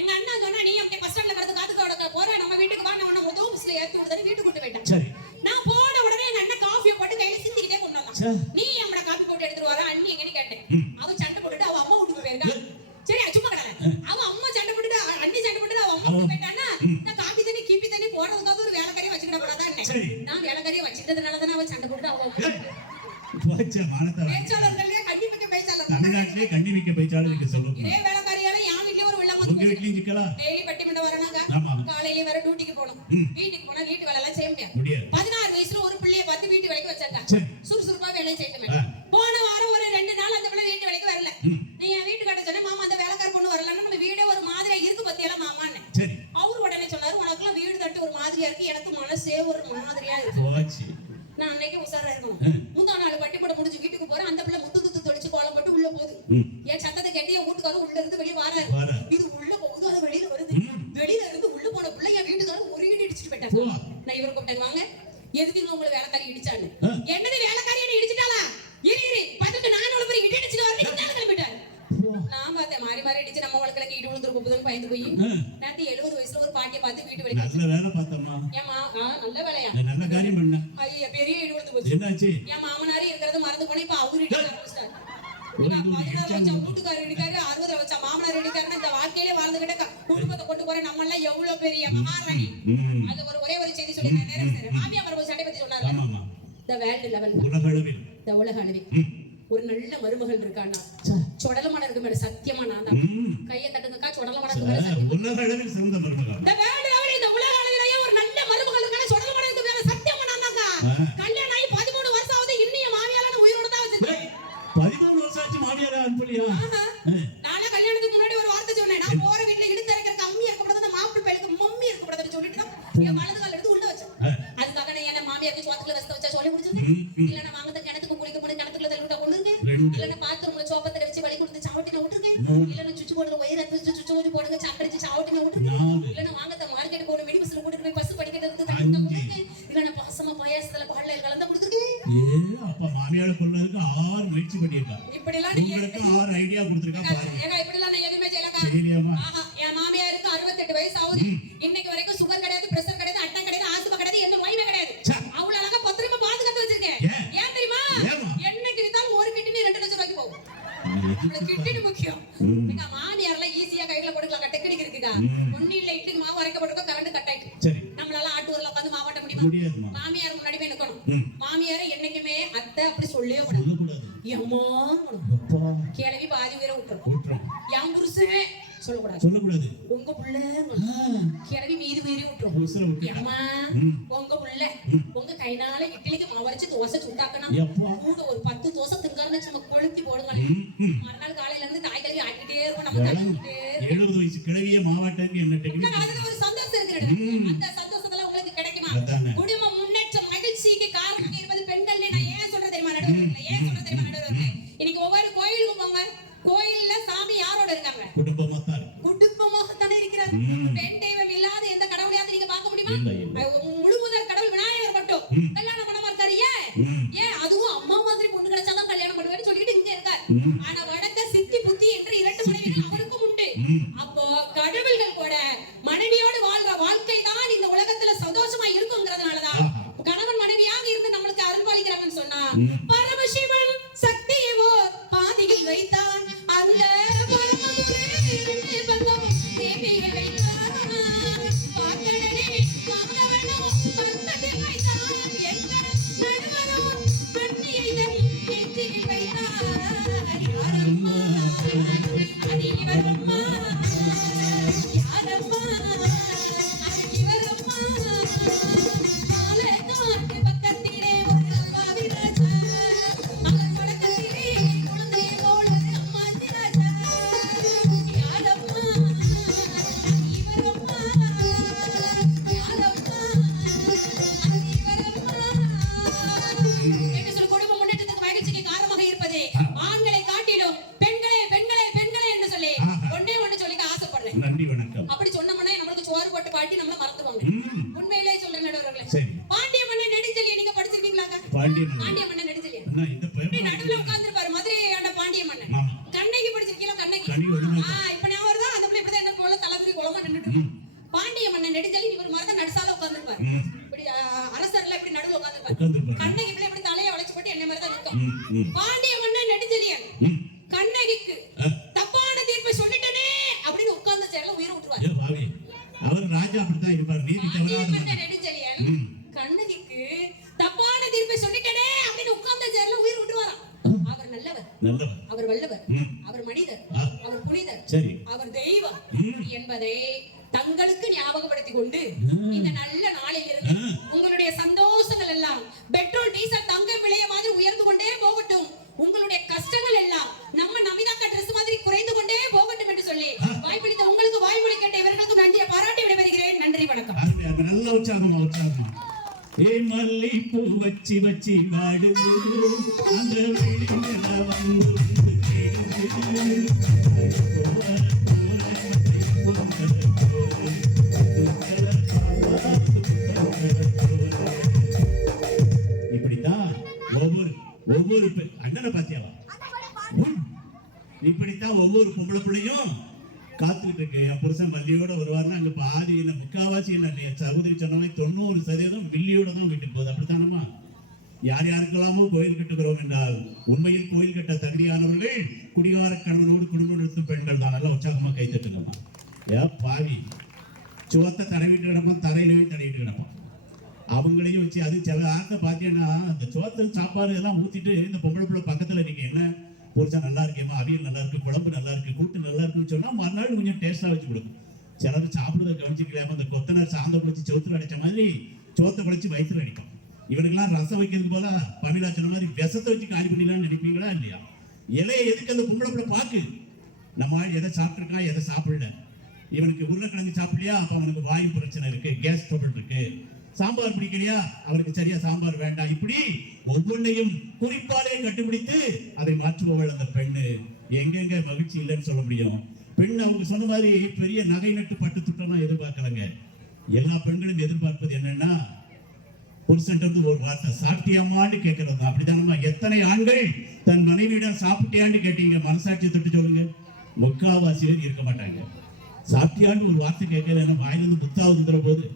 எங்க அண்ணா சொன்னா நீ அப்படியே பஸ் ஸ்டாண்ட்ல கடந்து காதுக்கோட போற நம்ம வீட்டுக்கு வா நான் உன்னை பஸ்ல ஏத்தி விடுறேன் வீட்டுக்கு கூட்டி போயிட்டேன். சரி. நான் போன உடனே எங்க அண்ணன் காஃபியை போட்டு கையில சிந்திக்கிட்டே கொண்டு வந்தான். நீ நம்மட காபி போட்டு எடுத்துட்டு வர அண்ணி எங்கன்னு கேட்டேன். அவ சண்டை போட்டுட்டு அவ அம்மா வீட்டுக்கு போயிருக்கா. சரி வச்ச மானத்தை வாங்கி. பேச்சாளர்களே கண்டிப்பாக பேச்சாளர் தமிழ்நாட்டிலே கண்டி மிக்க பேச்சாளர் இருக்கு சொல்லுங்க. இதே வேலைக்காரியால என் வீட்லயே ஒரு வெள்ளம் உங்க வந்து வீட்லயும் சிக்கலாம். டெய்லி பட்டிமன்றம் வரனாங்க. ஆமா. காலையில வர டியூட்டிக்கு போகணும். வீட்டுக்கு போனா வீட்டு வேலை எல்லாம் செய்ய முடியாது. முடியாது. 16 வயசுல ஒரு பிள்ளைய பார்த்து வீட்டு வேலைக்கு வச்சாங்க. சரி. சுறுசுறுப்பா வேலை செய்யணும். போன வாரம் ஒரு 2 நாள் அந்த பிள்ளை வீட்டு வேலைக்கு வரல. நீ என் வீட்டுக்காட்ட சொன்ன மாமா அந்த வேலைக்கார பொண்ணு வரலன்னா நம்ம வீடே ஒரு மாதிரியா இருக்கு பத்தியெல்லாம் மாமான்னு. சரி. அவரு உடனே சொன்னாரு உனக்குள்ள வீடு தட்டு ஒரு மாதிரியா இருக்கு எனக்கு மனசே ஒரு மாதிரியா இருக்கு. போச்சு. நான் அன்னைக்கு உசாரா இருக்கணும். முந்தா நாள் பட்டிப்பட முடிஞ்சு வீட்டுக்கு போறேன். அந்த பிள்ளை முத்து துத்து தொடிச்சு கோலம் போட்டு உள்ள போகுது. என் சத்தத்தை கேட்டு என் வீட்டுக்காரர் உள்ள இருந்து வெளியே வராரு. இது உள்ள போகுது அது வெளியில வருது. வெளியில இருந்து உள்ள போன பிள்ளை என் வீட்டுக்காரர் ஒரு இடி இடிச்சிட்டு போயிட்டாரு. நான் இவரை கூப்பிட்டேன் வாங்க எதுக்கு உங்களை வேலைக்காரி இடிச்சான்னு. என்னது வேலைக்காரி என்ன இடிச்சிட்டாளா? இரு பதிலுக்கு நான் ஒரு பெரிய இடி இடிச்சிட்டு வரேன் கிளம்பிட்டாரு. நான் பார்த்தேன் மாறி மாறி அடிச்சு நம்ம வழக்கில் இடி விழுந்துரு போகுதுன்னு பயந்து போய் நேற்று 70 வயசுல ஒரு பாட்டியை பார்த்து வீட்டு வேலைக்கு நல்ல வேலை பார்த்தம்மா. ஏமா நல்ல வேலையா நல்ல காரியம் பண்ண. ஐயா பெரிய இடி விழுந்து போச்சு. என்னாச்சு? என் மாமனாரே இருக்கிறது மறந்து போனே இப்ப அவரு இடி ஆரம்பிச்சிட்டாரு. 16 வச்சா வீட்டுக்காரர் இடிக்காரு 60 வச்சா மாமனார் இடிக்காருன்னு இந்த வாழ்க்கையிலே வாழ்ந்துகிட்ட குடும்பத்தை கொண்டு போற நம்ம எல்லாம் எவ்வளவு பெரிய மகாராணி. அது ஒரே ஒரு செய்தி சொல்லி நான் நேரம் மாமியா மரபு சண்டை பத்தி சொன்னாரு. ஆமாமா. இந்த வேர்ல்ட் லெவல் உலக அளவில். இந்த உலக அளவில் ஒரு நல்ல மருமகள் இருக்கானா சொடலமான இருக்கு மேல சத்தியமா நான் தான் கையை தட்டுங்கக்கா சொடலமான இருக்கு மேல சத்தியமா உலக அளவில் சிறந்த மருமகள். இந்த வேர்ல்ட் லெவல் இந்த உலக அளவிலேயே ஒரு நல்ல மருமகள் இருக்கானா சொடலமான இருக்கு மேல சத்தியமா நான் தான். கல்யாணம் ஆகி 13 வருஷம் ஆகுது இன்னும் மாமியால நான் உயிரோட தான் வச்சிருக்கேன். 13 வருஷம் ஆச்சு மாமியாரா அனுப்பலியா? நானே கல்யாணத்துக்கு முன்னாடி ஒரு வார்த்தை சொன்னேன். நான் போற வீட்ல இழுத்து இறக்கிற கம்மி இருக்கக்கூடாது அந்த மாப்பிள்ளை பையனுக்கு மம்மி இருக்கக்கூடாதுன்னு சொல்லிட்டு தான் என் வலது கால எடுத்து உள்ள வச்சேன். அதுக்காக நான் என்ன மாமியாருக்கு சோத்துல வஸ்த வச்சா சொல்லி முடிச்சிருக்கேன். இல்லன்னா வாங்கத கிணத்துக்கு குளிக்க போய் கிணத்துக்குள்ள தள்ளி விட்டா கொண்டு இருக்கேன். இல்லன்னா பாத்ரூம்ல சோப்பத்தை வச்சு வலி கொடுத்து சாவட்டின விட்டுருக்கேன். இல்லன்னா சுச்சு போடுற வயிறு அடிச்சு சுச்சு ஊதி போடுங்க சக்கடிச்சு சாவட்டின விட்டுருக்கேன். இல்லன்னா வாங்கத மார்க்கெட் போற மினி பஸ்ல கூட்டிட்டு போய் பஸ் படிக்கிட்டு இருந்து தண்ணி கொடுத்துருக்கேன். இல்லன்னா பாசமா பாயாசத்துல பால்ல கலந்து கொடுத்துருக்கேன். அப்ப மாமியார கொல்லறதுக்கு 6 முயற்சி பண்ணிருக்கா. இப்படி எல்லாம் உங்களுக்கு 6 ஐடியா கொடுத்திருக்கா பாருங்க. ஏங்க இப்படி எல்லாம் நான் எதுமே செய்யலக்கா. சரியாமா? என் மாமியாருக்கு 68 வயசு ஆகுது. இன்னைக்கு வரைக்கும் சுகர் கிடையாது, பிரஷர் கிடையாது, அட்டம் கிடையாது, ஆஸ்துமா கிடையாது, எந்த நோயுமே கிடையாது. அவ்வளவு அழகா பத்திரமா பாதுகாத்து வச்சிருக்கேன். ஏன் தெரியுமா? என்னைக்கு வித்தாலும் ஒரு கிட்னி 2 லட்சம் ரூபாய்க்கு போகும். கிட்னி முக்கியம். எங்க மாமியார்லாம் ஈஸியா கையில கொடுக்கலாம் டெக்னிக் இருக்குக்கா. ஒண்ணு இல்ல இட்லிக்கு மாவு அரைக்கப்பட்டிருக்கோம் கரண்ட் கட் ஆயிட்டு. சரி. நம்மளால ஆட்டூர்ல உட்கார்ந்து மாவாட்ட முடியுமா? மாமியார் முன்னாடி போய் நிக்கணும். மாமியாரை என்னைக்குமே அத்தை அப்படி சொல்லவே கூடாது. ஏம்மா கேளவி பாதி உயிரை விட்டுரும். என் புருஷன் சொல்லக்கூடாது. உங்க புள்ள கிளவி மீதி மீறி விட்டுரும். ஏமா உங்க புள்ள உங்க கைனால இட்லிக்கு மாவரைச்சு தோசை சுட்டாக்கணும். கூட ஒரு 10 தோசை திங்காருன்னு சும்மா கொளுத்தி போடுங்க. மறுநாள் காலையில இருந்து தாய் கல்வி ஆட்டிக்கிட்டே இருக்கும். நம்ம தள்ளிக்கிட்டே 70 வயசு கிழவிய மாவாட்டங்க என்ன டெக்னிக். அதுல ஒரு சந்தோஷம் இருக்கு. அந்த சந்தோஷத்துல உங்களுக்கு கிடைக்குமா? குடும்ப முன்னேற்றம் மகிழ்ச்சிக்கு காரணம் இருப்பது பெண்கள். நான் ஏன் சொல்றது தெரியுமா நடுவர்களே? இன்னைக்கு ஒவ்வொரு கோயிலுக்கும் போங்க. கோயில்ல சாமி யாரோட இருக்காங்க? குடும்பமாகத்தானே இருக்கிறார். பெண் தெய்வம் இல்லாத எந்த கடவுளையாவது நீங்க பார்க்க முடியுமா? முழு முதல் கடவுள் விநாயகர் மட்டும் கல்யாணம் பண்ண மாட்டாரு. ஏன் அதுவும் அம்மா மாதிரி பொண்ணு கிடைச்சாதான் கல்யாணம் பண்ணுவேன்னு சொல்லிட்டு இங்க இருக்காரு. ஆனா வடக்க சித்தி புத்தி என்று 2 மனைவிகள் அவருக்கும் உண்டு. அப்போ கடவுள்கள் கூட மனைவியோடு வாழ்ற வாழ்க்கை தான் இந்த உலகத்துல சந்தோஷமா இருக்குங்கிறதுனாலதான் கணவன் மனைவியாக இருந்து நம்மளுக்கு அருள்பாலிக்கிறாங்கன்னு சொன்னா பரமசிவன் சக்தியோ பாதியில் வைத்தான் அந்த அப்படி சொன்னோம்னா நம்மளுக்கு சோறு போட்டு பாட்டி நம்மள மறந்துவாங்க. உண்மையிலேயே சொல்றேன் நடுவர்களே. பாண்டிய மன்னன் நெடுஞ்செழியன் நீங்க படிச்சிருக்கீங்களாங்க? பாண்டிய மன்னன் நெடுஞ்செழியன் நடுவுல உட்கார்ந்திருப்பாரு. மதுரையை ஆண்ட பாண்டிய மன்னன். கண்ணகி படிச்சிருக்கீங்களா? கண்ணகி இப்ப நான் வருதா அந்த பிள்ளை இப்படிதான் என்ன போல தலைவரி குளமா நின்னுட்டு பாண்டிய மன்னன் நெடுஞ்செழியன் இவர் மாதிரி தான் நடுசால உட்கார்ந்திருப்பாரு. இப்படி அரசர்ல இப்படி நடுவுல உட்கார்ந்திருப்பாரு. கண்ணகி பிள்ளை இப்படி தலையை வளைச்சு போட்டு என்ன மாதிரி தான் நிற்கும். பாண்டிய மன்னன் நெடுஞ்செழியன் கண்ணகிக்கு தப்பான தீர்ப்பை சொல்லிட்டனே அப்படின்னு உட்கார்ந்த சேர்ல உயிரை விட்டுருவாரு. அவர் ராஜா அப்படித்தான் இருப்பார். நீதி தவறாத நெடுஞ்செழியன் கண்ணகிக்கு தப்பான தீர்ப்பை சொல்லிட்டனே அப்படின்னு உட்கார்ந்த சேர்ல உயிர் விட்டுருவாராம். புனிதர், சரி. அவர் தெய்வம் ம். என்பதை தங்களுக்கு ஞாபகப்படுத்திக் கொண்டு இந்த நல்ல நாளில் இருந்து உங்களுடைய சந்தோஷங்கள் எல்லாம் பெட்ரோல் டீசல் தங்கம் விலைய மாதிரி உயர்ந்து கொண்டே போகட்டும், உங்களுடைய கஷ்டங்கள் எல்லாம் நம்ம நமிதாக்கா ட்ரெஸ் மாதிரி குறைந்து கொண்டே போகட்டும் என்று சொல்லி வாய்ப்பளித்த உங்களுக்கு வாய்மொழி கேட்ட இவர்களுக்கு நன்றியை பாராட்டி விடைபெறுகிறேன். நன்றி, வணக்கம். அருமை, அருமை. நல்ல உற்சாகமா உற்சாகமா. ஏ மல்லி பூ வச்சி வச்சி வாடுது அந்த வெளியில வந்து இப்படித்தான் ஒவ்வொரு அண்ணனை பாத்தியாவா, இப்படித்தான் ஒவ்வொரு பொம்பளை பிள்ளையும் காத்துக்கிட்டு இருக்கு. என் புருஷன் வள்ளியோட வருவாருன்னா அங்க பாதி என்ன முக்காவாசி என்ன சகோதரி சொன்ன 90% வில்லியோட தான் வீட்டுக்கு போகுது. அப்படித்தானம்மா? யார் யாருக்கெல்லாமோ கோயில் கட்டுகிறோம் என்றால் உண்மையில் கோயில் கட்ட தகுதியானவர்கள் குடிகார கணவனோடு குடும்பம் நடத்தும் பெண்கள் தான். நல்லா உற்சாகமா கை தட்டுங்கம்மா. ஏ பாவி, சுவத்தை தடவிட்டு கிடப்பான், தரையிலவே தடவிட்டு கிடப்பான். அவங்களையும் வச்சு அது சில ஆக்க பார்த்தீங்கன்னா அந்த சோத்து சாப்பாடு எல்லாம் ஊத்திட்டு இந்த பொம்பளை பிள்ளை பக்கத்துல நீங்க என்ன புரிச்சா நல்லா இருக்கேம்மா, அவியல் நல்லா இருக்கு, குழம்பு நல்லா இருக்கு, கூட்டு நல்லா இருக்குன்னு சொன்னா மறுநாள் கொஞ்சம் டேஸ்டா வச்சு கொடுக்கும். சிலர் சாப்பிடுறத கவனிச்சுக்கலாம அந்த கொத்தனார் சாந்த குளிச்சு செவுத்துல அடிச்ச மாதிரி சோத்தை குளிச்சு வயிற்றுல அடிக்கும். இவனுக்கெல்லாம் ரசம் வைக்கிறது போல பமிழா சொன்ன மாதிரி விஷத்தை வச்சு காலி பண்ணிடலாம்னு நினைப்பீங்களா இல்லையா? இலையை எதுக்கு அந்த பொம்பளை பிள்ளை பாக்கு, நம்ம ஆள் எதை சாப்பிட்டுருக்கான் எதை சாப்பிடல. இவனுக்கு உருளைக்கிழங்கு சாப்பிடலையா, அப்ப அவனுக்கு வாயு பிரச்சனை இருக்கு, கேஸ் ட்ரபிள் இருக்கு. சாம்பார் பிடிக்கலையா, அவருக்கு சரியா சாம்பார் வேண்டாம். இப்படி ஒவ்வொன்றையும் குறிப்பாலே கண்டுபிடித்து அதை மாற்றுபவள் அந்த பெண்ணு. எங்கெங்க மகிழ்ச்சி இல்லைன்னு சொல்ல முடியும்? பெண் அவங்க சொன்ன மாதிரி பெரிய நகை நட்டு பட்டு திட்டம்லாம் எதிர்பார்க்கலங்க. எல்லா பெண்களும் எதிர்பார்ப்பது என்னன்னா புருஷன் ஒரு வார்த்தை சாப்பிட்டியாமான்னு கேட்கறது. அப்படித்தானமா? எத்தனை ஆண்கள் தன் மனைவியிடம் சாப்பிட்டியான்னு கேட்டீங்க? மனசாட்சி தொட்டு சொல்லுங்க. முக்காவாசி பேர் இருக்க மாட்டாங்க. சாப்பிட்டியான்னு ஒரு வார்த்தை கேட்கல, வாயிலிருந்து முத்தாவது போது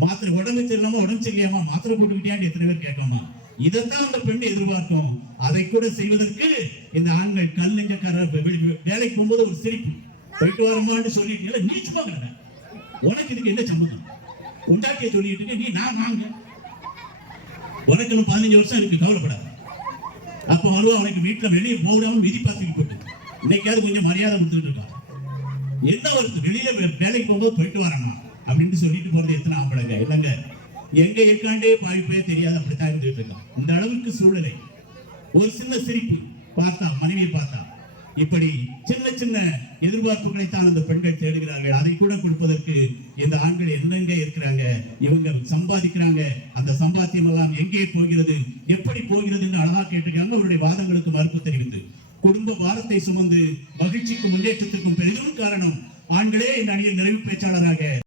மாத்திரை உடம்பு சரியில்லாம உடம்பு சரியில்லாமா மாத்திரை போட்டுக்கிட்டியான்னு எத்தனை பேர் கேட்கலாமா? இதைத்தான் அந்த பெண் எதிர்பார்க்கும். அதை கூட செய்வதற்கு இந்த ஆண்கள் கல் நெஞ்சக்காரர் வேலைக்கு போகும்போது ஒரு சிரிப்பு, போயிட்டு வரமான்னு சொல்லிட்டு நீச்சு பாக்குறேன், உனக்கு இதுக்கு என்ன சம்பந்தம்? உண்டாட்டிய சொல்லிட்டு இருக்க நீ, நான் வாங்க, உனக்கு 15 வருஷம் இருக்கு, கவலைப்படாத. அப்ப வருவா அவனுக்கு வீட்டுல வெளியே போடாம விதி பார்த்துட்டு போட்டு இன்னைக்காவது கொஞ்சம் மரியாதை கொடுத்துட்டு இருக்கான். என்ன வருது, வெளியில வேலைக்கு போகும்போது போயிட்டு வரமா அப்படின்னு சொல்லிட்டு போறது எத்தனை ஆம்பளைங்க இல்லைங்க? எங்க இருக்காண்டே பாய்ப்பே தெரியாது, அப்படித்தான் இருந்துட்டு இருக்கான். இந்த அளவுக்கு சூழலை ஒரு சின்ன சிரிப்பு பார்த்தா, மனைவியை பார்த்தா, இப்படி சின்ன சின்ன எதிர்பார்ப்புகளை தான் அந்த பெண்கள் தேடுகிறார்கள். அதை கூட கொடுப்பதற்கு இந்த ஆண்கள் என்னெங்க இருக்கிறாங்க, இவங்க சம்பாதிக்கிறாங்க. அந்த சம்பாத்தியம் எல்லாம் எங்கே போகிறது, எப்படி போகிறதுன்னு அழகா கேட்டிருக்காங்க. அவருடைய வாதங்களுக்கு மறுப்பு தெரிவித்து குடும்ப பாரத்தை சுமந்து மகிழ்ச்சிக்கும் முன்னேற்றத்திற்கும் பெரிதும் காரணம் ஆண்களே இந்த அணியில் நிறைவு பேச்சாளராக